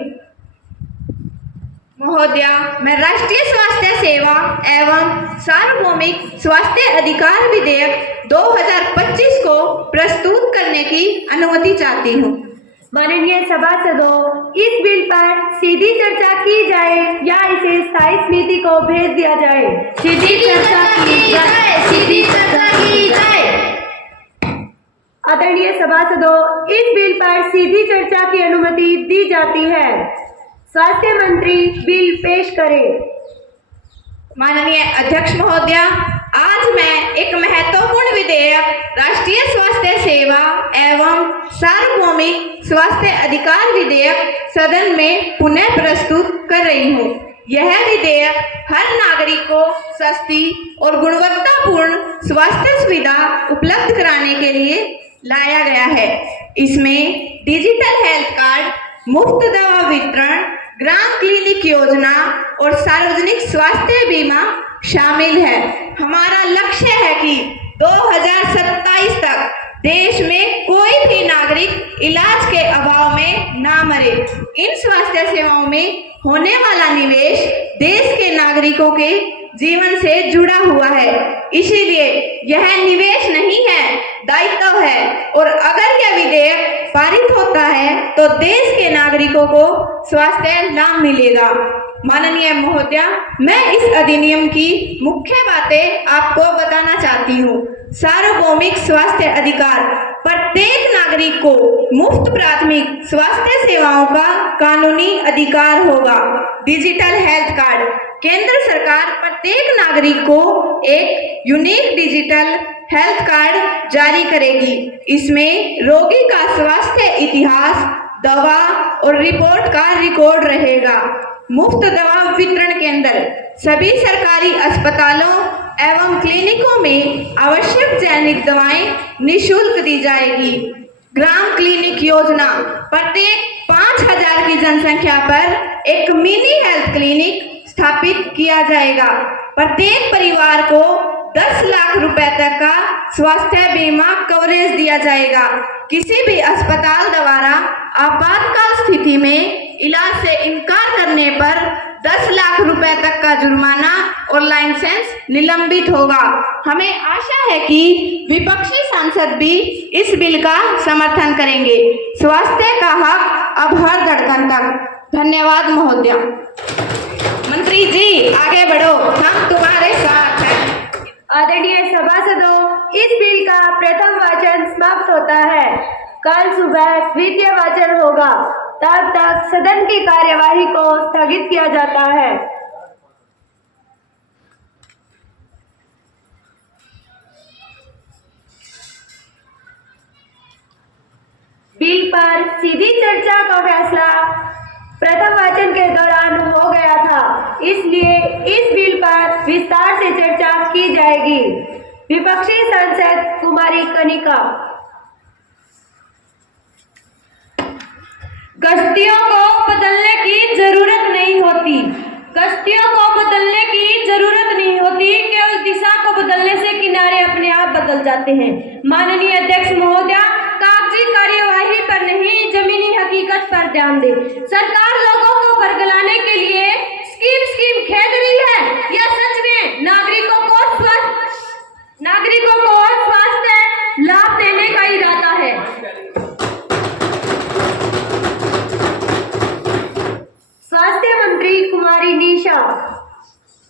महोदया, मैं राष्ट्रीय स्वास्थ्य सेवा एवं सार्वभौमिक स्वास्थ्य अधिकार विधेयक 2025 को प्रस्तुत करने की अनुमति चाहती हूँ। माननीय सभासदों, इस बिल पर सीधी चर्चा की जाए या इसे स्थायी समिति को भेज दिया जाए? सीधी चर्चा की जाए। सीधी चर्चा की जाए। आदरणीय सभासदों, इस बिल पर सीधी चर्चा की अनुमति दी जाती है। स्वास्थ्य मंत्री बिल पेश करें। माननीय अध्यक्ष महोदया, आज मैं एक महत्वपूर्ण विधेयक राष्ट्रीय स्वास्थ्य सेवा एवं सार्वभौमिक स्वास्थ्य अधिकार विधेयक सदन में पुनः प्रस्तुत कर रही हूँ। यह विधेयक हर नागरिक को सस्ती और गुणवत्तापूर्ण स्वास्थ्य सुविधा उपलब्ध कराने के लिए लाया गया है। इसमें डिजिटल हेल्थ कार्ड, मुफ्त दवा वितरण, ग्राम क्लिनिक योजना और सार्वजनिक स्वास्थ्य बीमा शामिल है। हमारा लक्ष्य है कि 2027 तक देश में कोई भी नागरिक इलाज के अभाव में ना मरे। इन स्वास्थ्य सेवाओं में होने वाला निवेश देश के नागरिकों के जीवन से जुड़ा हुआ है, इसीलिए यह निवेश नहीं है, दायित्व है। और अगर यह विधेयक पारित होता है तो देश के नागरिकों को स्वास्थ्य लाभ मिलेगा। माननीय महोदया, मैं इस अधिनियम की मुख्य बातें आपको बताना चाहती हूँ। सार्वभौमिक स्वास्थ्य अधिकार, प्रत्येक नागरिक को मुफ्त प्राथमिक स्वास्थ्य सेवाओं का कानूनी अधिकार होगा। डिजिटल हेल्थ कार्ड, केंद्र सरकार प्रत्येक नागरिक को एक यूनिक डिजिटल हेल्थ कार्ड जारी करेगी। इसमें रोगी का स्वास्थ्य इतिहास, दवा और रिपोर्ट का रिकॉर्ड रहेगा। मुफ्त दवा वितरण केंद्र, सभी सरकारी अस्पतालों एवं क्लिनिकों में आवश्यक जैविक दवाएं निःशुल्क दी जाएगी। ग्राम क्लिनिक योजना, प्रत्येक 5000 की जनसंख्या पर एक मिनी हेल्थ क्लिनिक स्थापित किया जाएगा। प्रत्येक परिवार को 10 लाख रुपए तक का स्वास्थ्य बीमा कवरेज दिया जाएगा। किसी भी अस्पताल द्वारा आपातकाल स्थिति में इलाज से इनकार करने पर 10 लाख रुपए तक का जुर्माना और लाइसेंस निलंबित होगा। हमें आशा है कि विपक्षी सांसद भी इस बिल का समर्थन करेंगे। स्वास्थ्य का हक अब हर धड़कन तक। धन्यवाद महोदया। मंत्री जी आगे बढ़ो, हम तुम्हारे साथ हैं। आदरणीय सभासदों, इस बिल का प्रथम वाचन समाप्त होता है। कल सुबह द्वितीय वाचन होगा, तब तक सदन की कार्यवाही को स्थगित किया जाता है। बिल पर सीधी चर्चा का फैसला प्रथम वाचन के दौरान हो गया था, इसलिए इस बिल पर विस्तार से चर्चा की जाएगी। विपक्षी सांसद कुमारी कनिका। कश्तियों को बदलने की जरूरत नहीं होती। कश्तियों को बदलने की जरूरत नहीं होती, केवल दिशा को बदलने से किनारे अपने आप बदल जाते हैं। माननीय अध्यक्ष महोदया, कागजी कार्यवाही पर नहीं, जमीनी हकीकत पर ध्यान दें। सरकार लोगों को बरगलाने के लिए स्कीम खेल रही है या सच में नागरिकों को स्वास्थ्य लाभ देने का इरादा है? स्वास्थ्य मंत्री कुमारी निशा।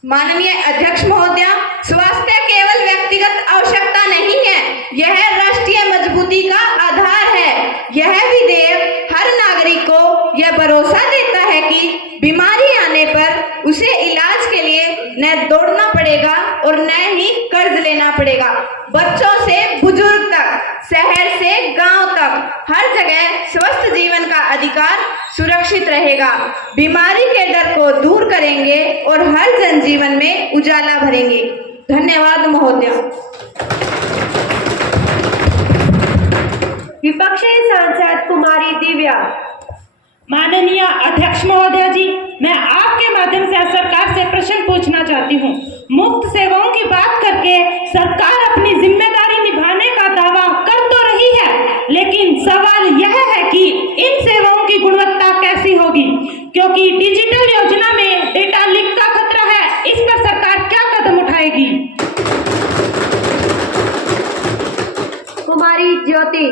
माननीय अध्यक्ष महोदया, स्वास्थ्य केवल व्यक्तिगत आवश्यकता नहीं है, यह राष्ट्रीय मजबूती का आधार है। यह विधेयक हर नागरिक को यह भरोसा देता है कि बीमारी आने पर उसे इलाज के लिए न दौड़ना पड़ेगा और न ही कर्ज लेना पड़ेगा। बच्चों से बुजुर्ग तक, शहर से गांव तक, हर जगह स्वस्थ जीवन का अधिकार सुरक्षित रहेगा। बीमारी के डर को दूर करेंगे और हर जनजीवन में उजाला भरेंगे। धन्यवाद महोदया। विपक्षी सांसद कुमारी दिव्या। माननीय अध्यक्ष महोदय जी, मैं आपके माध्यम से सरकार से प्रश्न पूछना चाहती हूँ। मुफ्त सेवाओं की बात करके सरकार अपनी जिम्मेदारी निभाने का दावा कर तो रही है, लेकिन सवाल यह है कि इन सेवाओं की गुणवत्ता कैसी होगी, क्योंकि डिजिटल योजना में डेटा लीक का खतरा है। इस पर सरकार क्या कदम उठाएगी? कुमारी ज्योति।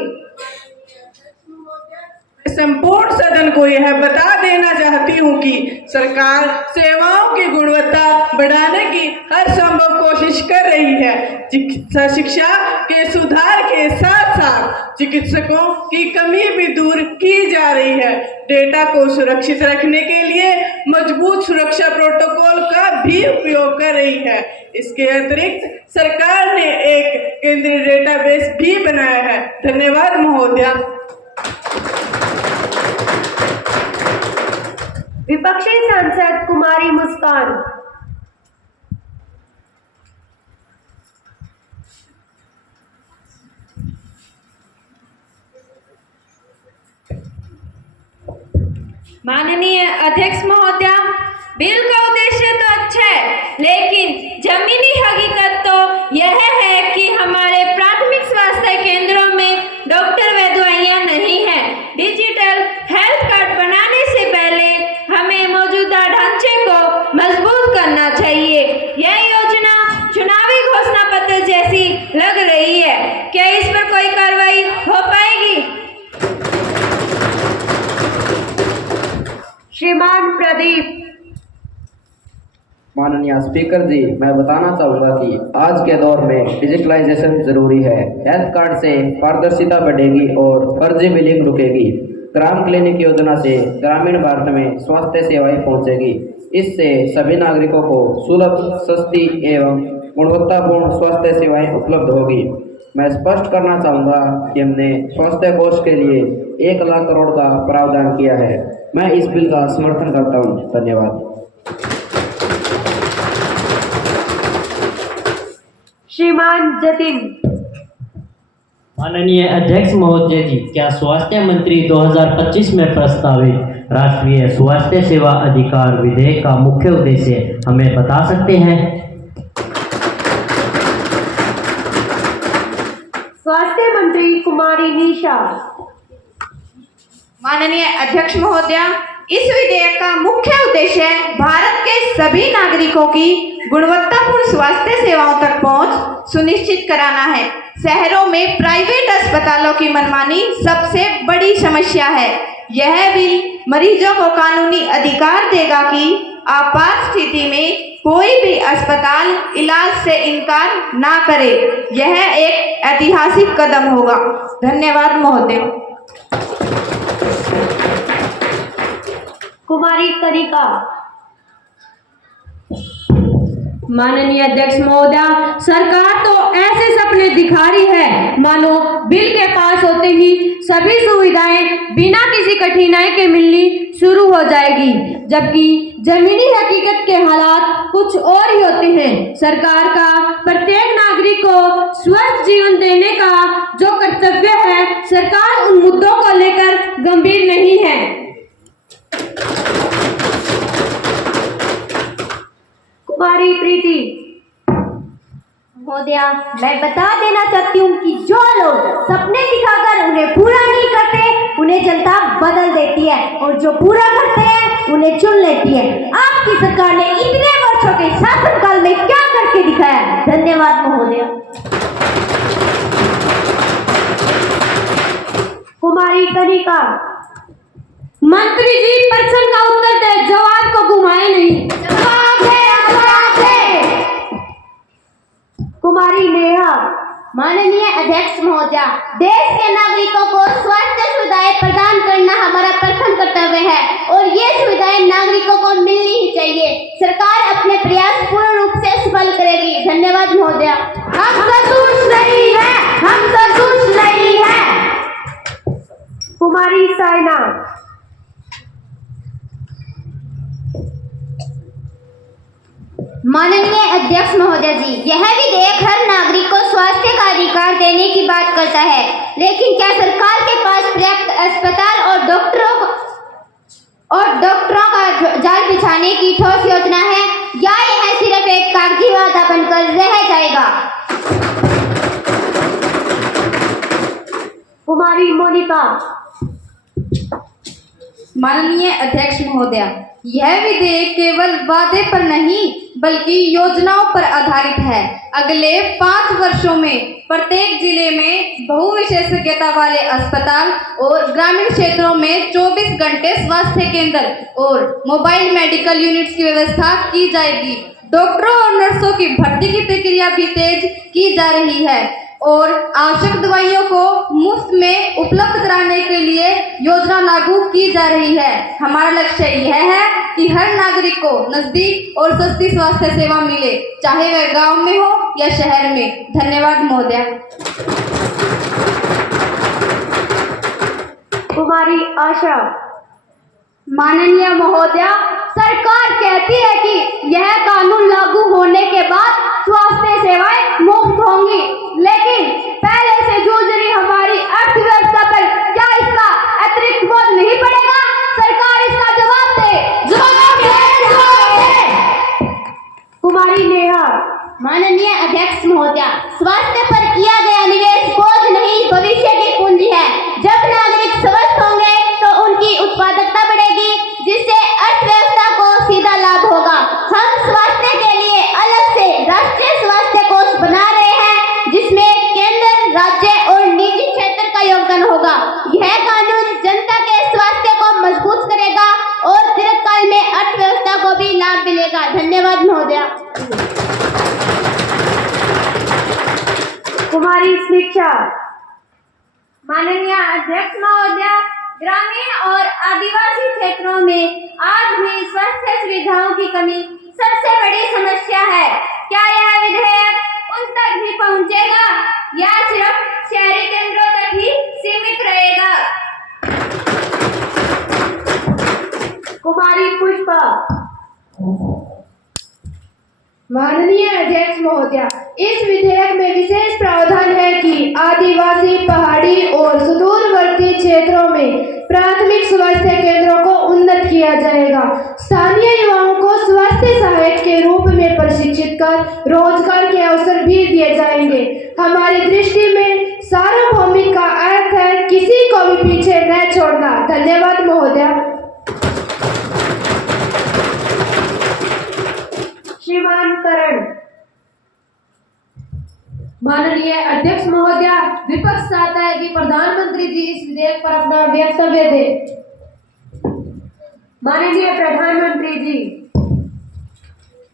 संपूर्ण सदन को यह बता देना चाहती हूँ कि सरकार सेवाओं की गुणवत्ता बढ़ाने की हर संभव कोशिश कर रही है। चिकित्सा शिक्षा के सुधार के साथ साथ चिकित्सकों की कमी भी दूर की जा रही है। डेटा को सुरक्षित रखने के लिए मजबूत सुरक्षा प्रोटोकॉल का भी उपयोग कर रही है। इसके अतिरिक्त सरकार ने एक केंद्रीय डेटाबेस भी बनाया है। धन्यवाद महोदया। विपक्षी सांसद कुमारी मुस्कान। माननीय अध्यक्ष महोदया, बिल का उद्देश्य तो अच्छा है, लेकिन जमीनी हकीकत तो यह है कि हमारे प्राथमिक स्वास्थ्य केंद्रों में डॉक्टर व दवाइयां नहीं है। डिजिटल हेल्थ कार्ड बनाने से पहले हमें मौजूदा ढांचे को मजबूत करना चाहिए। यह योजना चुनावी घोषणा पत्र जैसी लग रही है। क्या इस पर कोई कार्रवाई हो पाएगी? श्रीमान प्रदीप। माननीय स्पीकर जी, मैं बताना चाहूँगा कि आज के दौर में डिजिटलाइजेशन जरूरी है। हेल्थ कार्ड से पारदर्शिता बढ़ेगी और फर्जी बिलिंग रुकेगी। ग्राम क्लिनिक योजना से ग्रामीण भारत में स्वास्थ्य सेवाएं पहुंचेगी। इससे सभी नागरिकों को सुलभ, सस्ती एवं गुणवत्तापूर्ण स्वास्थ्य सेवाएं उपलब्ध होगी। मैं स्पष्ट करना चाहूँगा कि हमने स्वास्थ्य कोष के लिए 1 लाख करोड़ का प्रावधान किया है। मैं इस बिल का समर्थन करता हूँ। धन्यवाद। श्रीमान जतिन। माननीय अध्यक्ष महोदय जी, क्या स्वास्थ्य मंत्री 2025 में प्रस्तावित राष्ट्रीय स्वास्थ्य सेवा अधिकार विधेयक का मुख्य उद्देश्य हमें बता सकते हैं? स्वास्थ्य मंत्री कुमारी निशा। माननीय अध्यक्ष महोदया, इस विधेयक का मुख्य उद्देश्य भारत के सभी नागरिकों की गुणवत्तापूर्ण स्वास्थ्य सेवाओं तक पहुंच सुनिश्चित कराना है। शहरों में प्राइवेट अस्पतालों की मनमानी सबसे बड़ी समस्या है। यह बिल मरीजों को कानूनी अधिकार देगा कि आपात स्थिति में कोई भी अस्पताल इलाज से इनकार ना करे। यह एक ऐतिहासिक कदम होगा। धन्यवाद महोदय। कुमारी कनिका। माननीय अध्यक्ष महोदया, सरकार तो ऐसे सपने दिखा रही है मानो बिल के पास होते ही सभी सुविधाएं बिना किसी कठिनाई के मिलनी शुरू हो जाएगी, जबकि जमीनी हकीकत के हालात कुछ और ही होते हैं। सरकार का प्रत्येक नागरिक को स्वस्थ जीवन देने का जो कर्तव्य है, सरकार उन मुद्दों को लेकर गंभीर नहीं है। कुमारी प्रीति। महोदया, मैं बता देना चाहती हूँ कि जो लोग सपने दिखाकर उन्हें पूरा नहीं करते, उन्हें जनता बदल देती है, और जो पूरा करते हैं उन्हें चुन लेती है। आपकी सरकार ने इतने वर्षों के शासनकाल में क्या करके दिखाया? धन्यवाद महोदया। कुमारी कनिका। मंत्री जी, प्रश्न का उत्तर दे, जवाब को घुमाए नहीं। कुमारी नेहा। माननीय अध्यक्ष महोदया, देश के नागरिकों को स्वास्थ्य सुविधाएं प्रदान करना हमारा प्रथम कर्तव्य है, और ये सुविधाएं नागरिकों को मिलनी ही चाहिए। सरकार अपने प्रयास पूर्ण रूप से सफल करेगी। धन्यवाद महोदया। हम संतुष्ट नहीं है, हम संतुष्ट नहीं है। कुमारी साइना। माननीय अध्यक्ष महोदय जी, यह विधेयक हर नागरिक को स्वास्थ्य का अधिकार देने की बात करता है, लेकिन क्या सरकार के पास पर्याप्त अस्पताल और डॉक्टरों का जाल बिछाने की ठोस योजना है, या यह सिर्फ एक कागजी वादा बनकर रह जाएगा? कुमारी मोनिका। माननीय अध्यक्ष महोदया, यह विधेयक केवल वादे पर नहीं बल्कि योजनाओं पर आधारित है। अगले 5 वर्षों में प्रत्येक जिले में बहुविशेषज्ञता वाले अस्पताल और ग्रामीण क्षेत्रों में 24 घंटे स्वास्थ्य केंद्र और मोबाइल मेडिकल यूनिट्स की व्यवस्था की जाएगी। डॉक्टरों और नर्सों की भर्ती की प्रक्रिया भी तेज की जा रही है, और आवश्यक दवाइयों को मुफ्त में उपलब्ध कराने के लिए योजना लागू की जा रही है। हमारा लक्ष्य यह है कि हर नागरिक को नजदीक और सस्ती स्वास्थ्य सेवा मिले, चाहे वह गांव में हो या शहर में। धन्यवाद महोदया। कुमारी आशा। माननीय महोदया, सरकार कहती है कि यह कानून लागू होने के बाद स्वास्थ्य सेवाएं मुफ्त होंगी, लेकिन पहले से जूझ रही हमारी अर्थव्यवस्था पर क्या इसका अतिरिक्त बोझ नहीं पड़ेगा? सरकार इसका जवाब दे। जवाब दे। कुमारी नेहा। माननीय अध्यक्ष महोदया, स्वास्थ्य पर किया गया निवेश बोझ नहीं, भविष्य की पूंजी है। जब नागरिक स्वस्थ होंगे तो उनकी उत्पादकता बढ़ेगी, जिससे अर्थव्यवस्था को सीधा लाभ होगा। हम स्वास्थ्य के लिए अलग से राष्ट्रीय स्वास्थ्य कोष बना रहे हैं, जिसमें केंद्र, राज्य और निजी क्षेत्र का योगदान होगा। यह कानून जनता के स्वास्थ्य को मजबूत करेगा और दीर्घकाल में अर्थव्यवस्था को भी लाभ मिलेगा। धन्यवाद महोदया। कुमारी शिक्षा। माननीय अध्यक्ष महोदया, ग्रामीण और आदिवासी क्षेत्रों में आज भी स्वास्थ्य सुविधाओं की कमी सबसे बड़ी समस्या है। क्या यह विधेयक उन तक भी पहुंचेगा या सिर्फ शहरी केंद्रों तक ही सीमित रहेगा? कुमारी पुष्पा। माननीय अध्यक्ष महोदया, इस विधेयक में विशेष प्रावधान है कि आदिवासी, पहाड़ी और सुदूरवर्ती क्षेत्रों में प्राथमिक स्वास्थ्य केंद्रों को उन्नत किया जाएगा। स्थानीय युवाओं को स्वास्थ्य सहायक के रूप में प्रशिक्षित कर रोजगार के अवसर भी दिए जाएंगे। हमारी दृष्टि में सार्वभौमिक का अर्थ है किसी को भी पीछे न छोड़ना। धन्यवाद महोदया। श्रीमान करण। माननीय अध्यक्ष महोदया, विपक्ष चाहता है कि प्रधानमंत्री जी इस विधेयक पर अपना वक्तव्य दें। माननीय प्रधानमंत्री जी।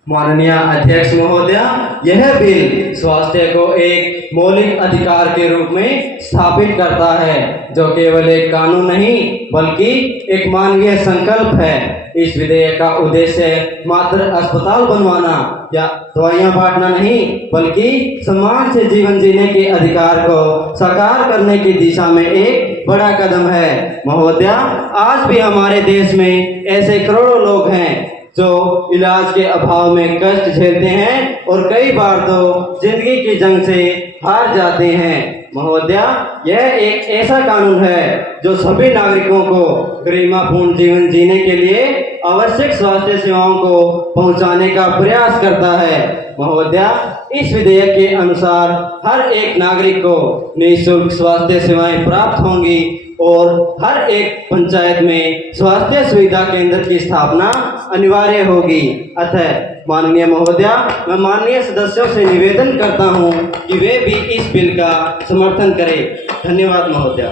माननीय अध्यक्ष महोदया, यह बिल स्वास्थ्य को एक मौलिक अधिकार के रूप में स्थापित करता है, जो केवल एक कानून नहीं बल्कि एक मानवीय संकल्प है। इस विधेयक का उद्देश्य मात्र अस्पताल बनवाना या दवाइयां बांटना नहीं, बल्कि सम्मान से जीवन जीने के अधिकार को साकार करने की दिशा में एक बड़ा कदम है। महोदया, आज भी हमारे देश में ऐसे करोड़ों लोग हैं जो इलाज के अभाव में कष्ट झेलते हैं और कई बार तो जिंदगी की जंग से हार जाते हैं। महोदया, यह एक ऐसा कानून है जो सभी नागरिकों को गरिमापूर्ण जीवन जीने के लिए आवश्यक स्वास्थ्य सेवाओं को पहुंचाने का प्रयास करता है। महोदया, इस विधेयक के अनुसार हर एक नागरिक को निःशुल्क स्वास्थ्य सेवाएं प्राप्त होंगी और हर एक पंचायत में स्वास्थ्य सुविधा केंद्र की स्थापना अनिवार्य होगी। अतः माननीय महोदया, मैं माननीय सदस्यों से निवेदन करता हूं कि वे भी इस बिल का समर्थन करें। धन्यवाद महोदया।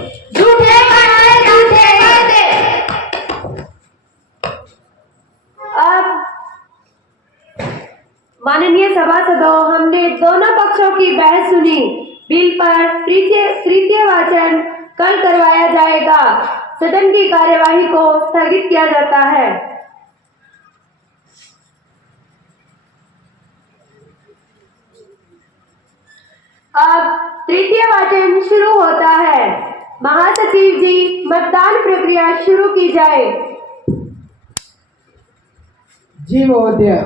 अब माननीय सभासदों, हमने दोनों पक्षों की बहस सुनी। बिल पर तृतीय वाचन कल करवाया जाएगा। सदन की कार्यवाही को स्थगित किया जाता है। अब तृतीय वाचन शुरू होता है। महासचिव जी, मतदान प्रक्रिया शुरू की जाए। जी महोदया।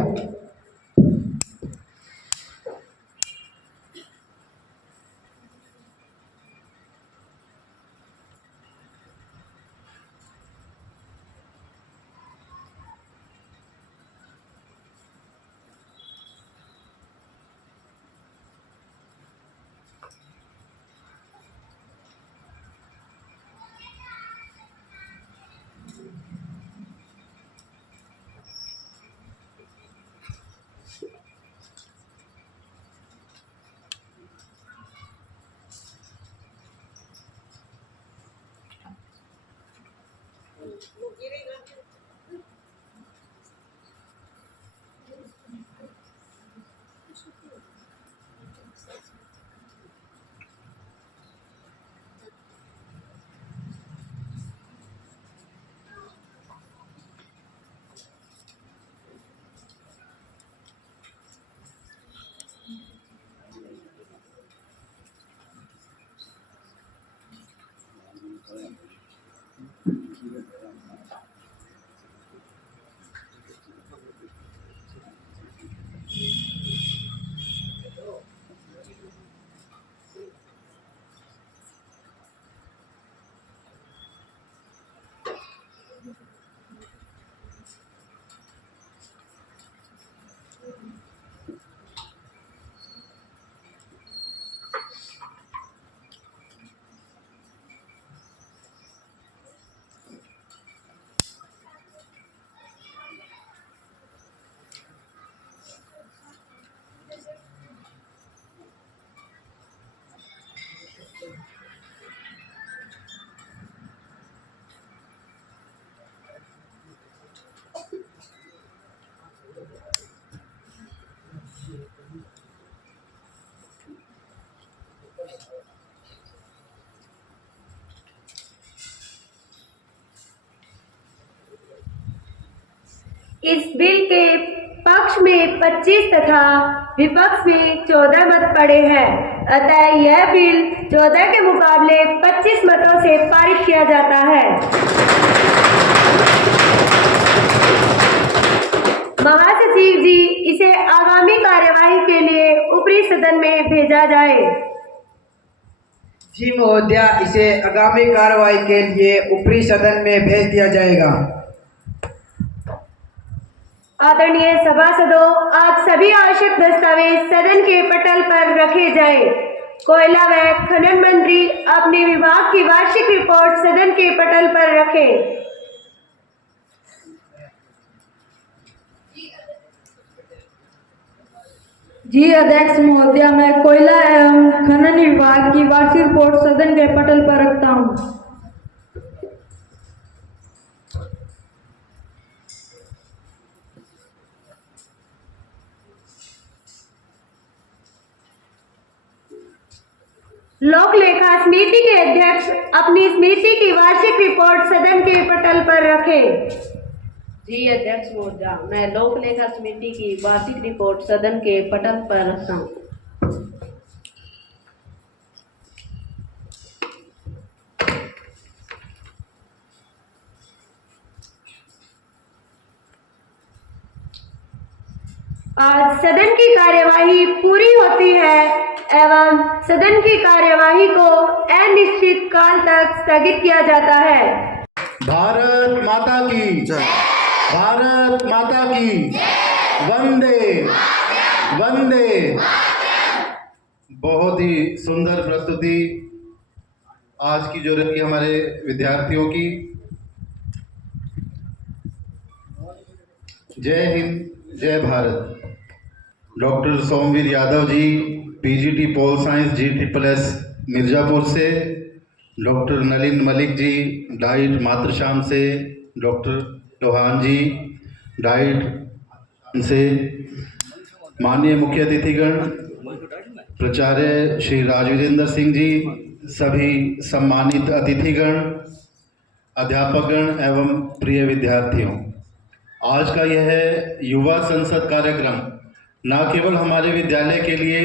इस बिल के पक्ष में 25 तथा विपक्ष में 14 मत पड़े हैं। अतः यह बिल 14 के मुकाबले 25 मतों से पारित किया जाता है। महासचिव जी, इसे आगामी कार्यवाही के लिए ऊपरी सदन में भेजा जाए। जी महोदया, इसे आगामी कार्रवाई के लिए ऊपरी सदन में भेज दिया जाएगा। आदरणीय सभासदों, आज सभी आवश्यक दस्तावेज सदन के पटल पर रखे जाए। कोयला व खनन मंत्री अपने विभाग की वार्षिक रिपोर्ट सदन के पटल पर रखें। जी अध्यक्ष महोदया, मैं कोयला एवं खनन विभाग की वार्षिक रिपोर्ट सदन के पटल पर रखता हूँ। लोक लेखा समिति के अध्यक्ष अपनी समिति की वार्षिक रिपोर्ट सदन के पटल पर रखें। जी अध्यक्ष महोदया, मैं लोक लेखा समिति की वार्षिक रिपोर्ट सदन के पटल पर रखता हूँ। आज सदन की कार्यवाही पूरी होती है एवं सदन की कार्यवाही को अनिश्चित काल तक स्थगित किया जाता है। भारत माता की जय। भारत माता की वंदे वंदे। बहुत ही सुंदर प्रस्तुति आज की जो रही हमारे विद्यार्थियों की। जय हिंद, जय Bharat. Doctor Somvir Yadav ji, PGT pol science GSSS Mirzapur से। डॉक्टर नलिन मलिक जी, डाइट मातृशाम से। डॉक्टर लोहान जी, डाइट से। माननीय मुख्य अतिथिगण, प्राचार्य श्री राजवीरेंद्र सिंह जी, सभी सम्मानित अतिथिगण, अध्यापकगण एवं प्रिय विद्यार्थियों, आज का यह युवा संसद कार्यक्रम न केवल हमारे विद्यालय के लिए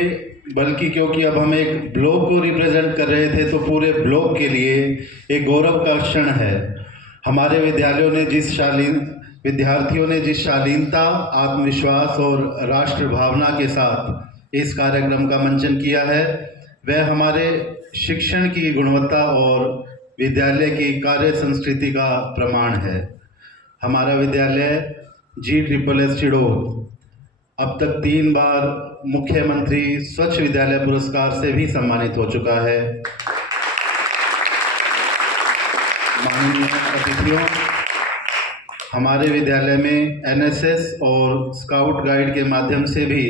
बल्कि क्योंकि अब हम एक ब्लॉक को रिप्रेजेंट कर रहे थे तो पूरे ब्लॉक के लिए एक गौरव का क्षण है। हमारे विद्यार्थियों ने जिस शालीनता, आत्मविश्वास और राष्ट्र भावना के साथ इस कार्यक्रम का मंचन किया है, वह हमारे शिक्षण की गुणवत्ता और विद्यालय की कार्य संस्कृति का प्रमाण है। हमारा विद्यालय GSSS चिड़ोर अब तक 3 बार मुख्यमंत्री स्वच्छ विद्यालय पुरस्कार से भी सम्मानित हो चुका है। माननीय अतिथियों, हमारे विद्यालय में NSS और स्काउट गाइड के माध्यम से भी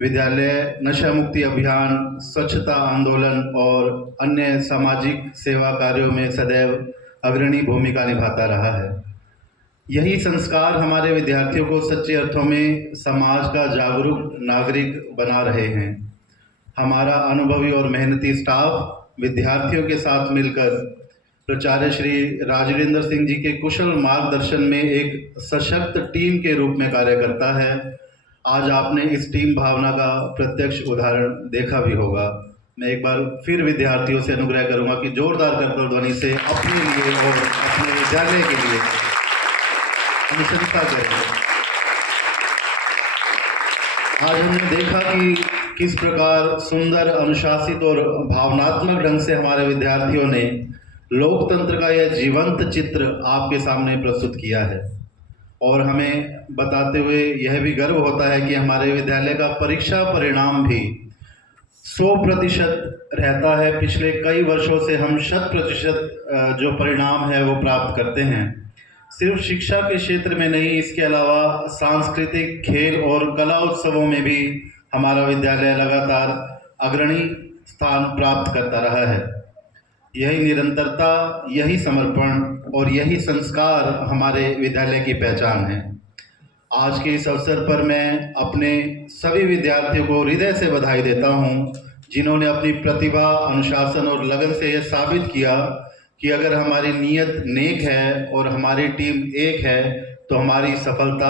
विद्यालय नशा मुक्ति अभियान, स्वच्छता आंदोलन और अन्य सामाजिक सेवा कार्यों में सदैव अग्रणी भूमिका निभाता रहा है। यही संस्कार हमारे विद्यार्थियों को सच्चे अर्थों में समाज का जागरूक नागरिक बना रहे हैं। हमारा अनुभवी और मेहनती स्टाफ विद्यार्थियों के साथ मिलकर प्राचार्य श्री राजवीरेंद्र सिंह जी के कुशल मार्गदर्शन में एक सशक्त टीम के रूप में कार्य करता है। आज आपने इस टीम भावना का प्रत्यक्ष उदाहरण देखा भी होगा। मैं एक बार फिर विद्यार्थियों से अनुग्रह करूंगा कि जोरदार करताल ध्वनि से अपने लिए और अपने विद्यालय के लिए अनुशंसा करें। आज हमने देखा कि किस प्रकार सुंदर, अनुशासित और भावनात्मक ढंग से हमारे विद्यार्थियों ने लोकतंत्र का यह जीवंत चित्र आपके सामने प्रस्तुत किया है और हमें बताते हुए यह भी गर्व होता है कि हमारे विद्यालय का परीक्षा परिणाम भी 100% रहता है। पिछले कई वर्षों से हम 100% जो परिणाम है वो प्राप्त करते हैं। सिर्फ शिक्षा के क्षेत्र में नहीं, इसके अलावा सांस्कृतिक, खेल और कला उत्सवों में भी हमारा विद्यालय लगातार अग्रणी स्थान प्राप्त करता रहा है। यही निरंतरता, यही समर्पण और यही संस्कार हमारे विद्यालय की पहचान है। आज के इस अवसर पर मैं अपने सभी विद्यार्थियों को हृदय से बधाई देता हूं, जिन्होंने अपनी प्रतिभा, अनुशासन और लगन से यह साबित किया कि अगर हमारी नीयत नेक है और हमारी टीम एक है तो हमारी सफलता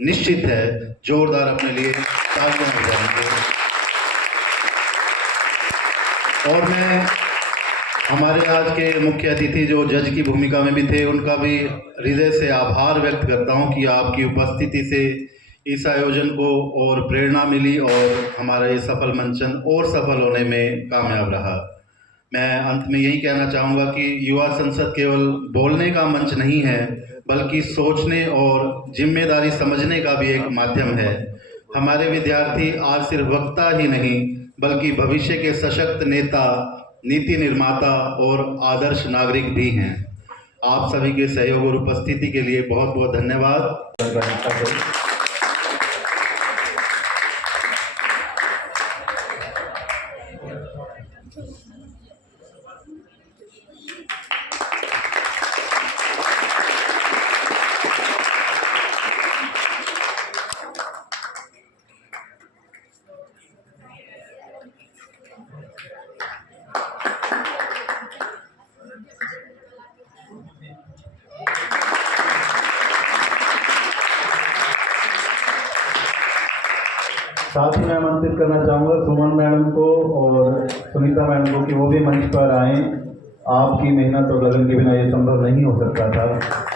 निश्चित है। जोरदार अपने लिए तालियां बजाएंगे। और मैं हमारे आज के मुख्य अतिथि जो जज की भूमिका में भी थे, उनका भी हृदय से आभार व्यक्त करता हूं कि आपकी उपस्थिति से इस आयोजन को और प्रेरणा मिली और हमारा ये सफल मंचन और सफल होने में कामयाब रहा। मैं अंत में यही कहना चाहूँगा कि युवा संसद केवल बोलने का मंच नहीं है, बल्कि सोचने और जिम्मेदारी समझने का भी एक माध्यम है। हमारे विद्यार्थी आज सिर्फ वक्ता ही नहीं, बल्कि भविष्य के सशक्त नेता, नीति निर्माता और आदर्श नागरिक भी हैं। आप सभी के सहयोग और उपस्थिति के लिए बहुत बहुत धन्यवाद। साथ ही मैं आमंत्रित करना चाहूँगा सुमन मैडम को और सुनीता मैडम को कि वो भी मंच पर आएं। आपकी मेहनत और लगन के बिना ये संभव नहीं हो सकता था।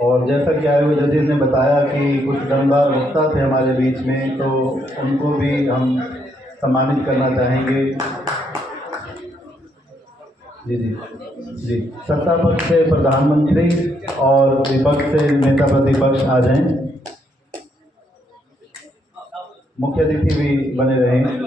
और जैसा कि आए हुए जजेस ने बताया कि कुछ दमदार वक्ता थे हमारे बीच में, तो उनको भी हम सम्मानित करना चाहेंगे। जी जी जी, सत्ता पक्ष से प्रधानमंत्री और विपक्ष से नेता प्रतिपक्ष आ जाएं। मुख्य अतिथि भी बने रहें।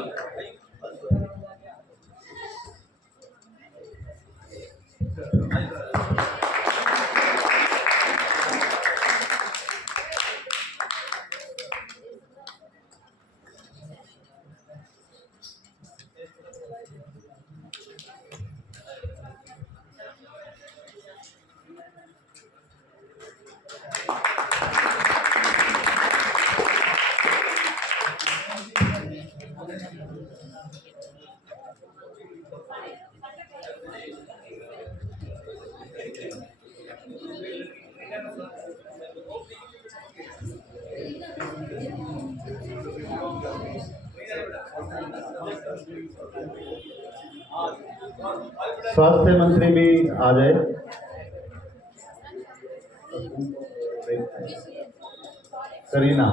स्वास्थ्य मंत्री भी आ जाए। करीना।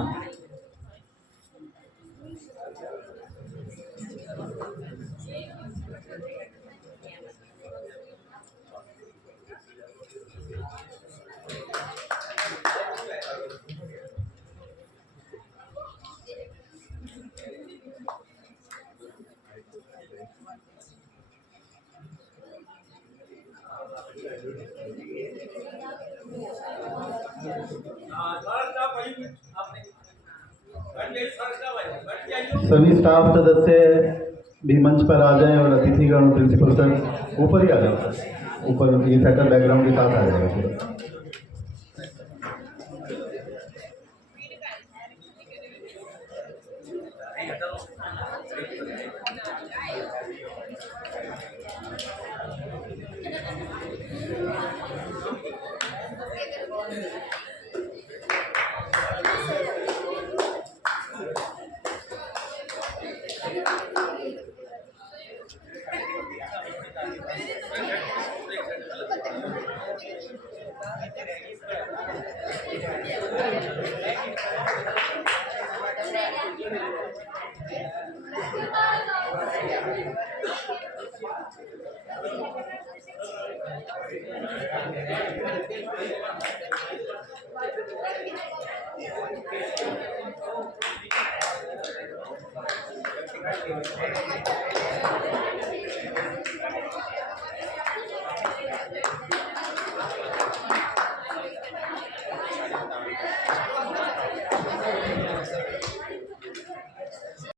सभी स्टाफ सदस्य भी मंच पर आ जाएं और अतिथिगण प्रिंसिपल सर ऊपर ही आ जाओ सर, ऊपर ये सेटअप बैकग्राउंड के साथ आ जाएगा पूरा।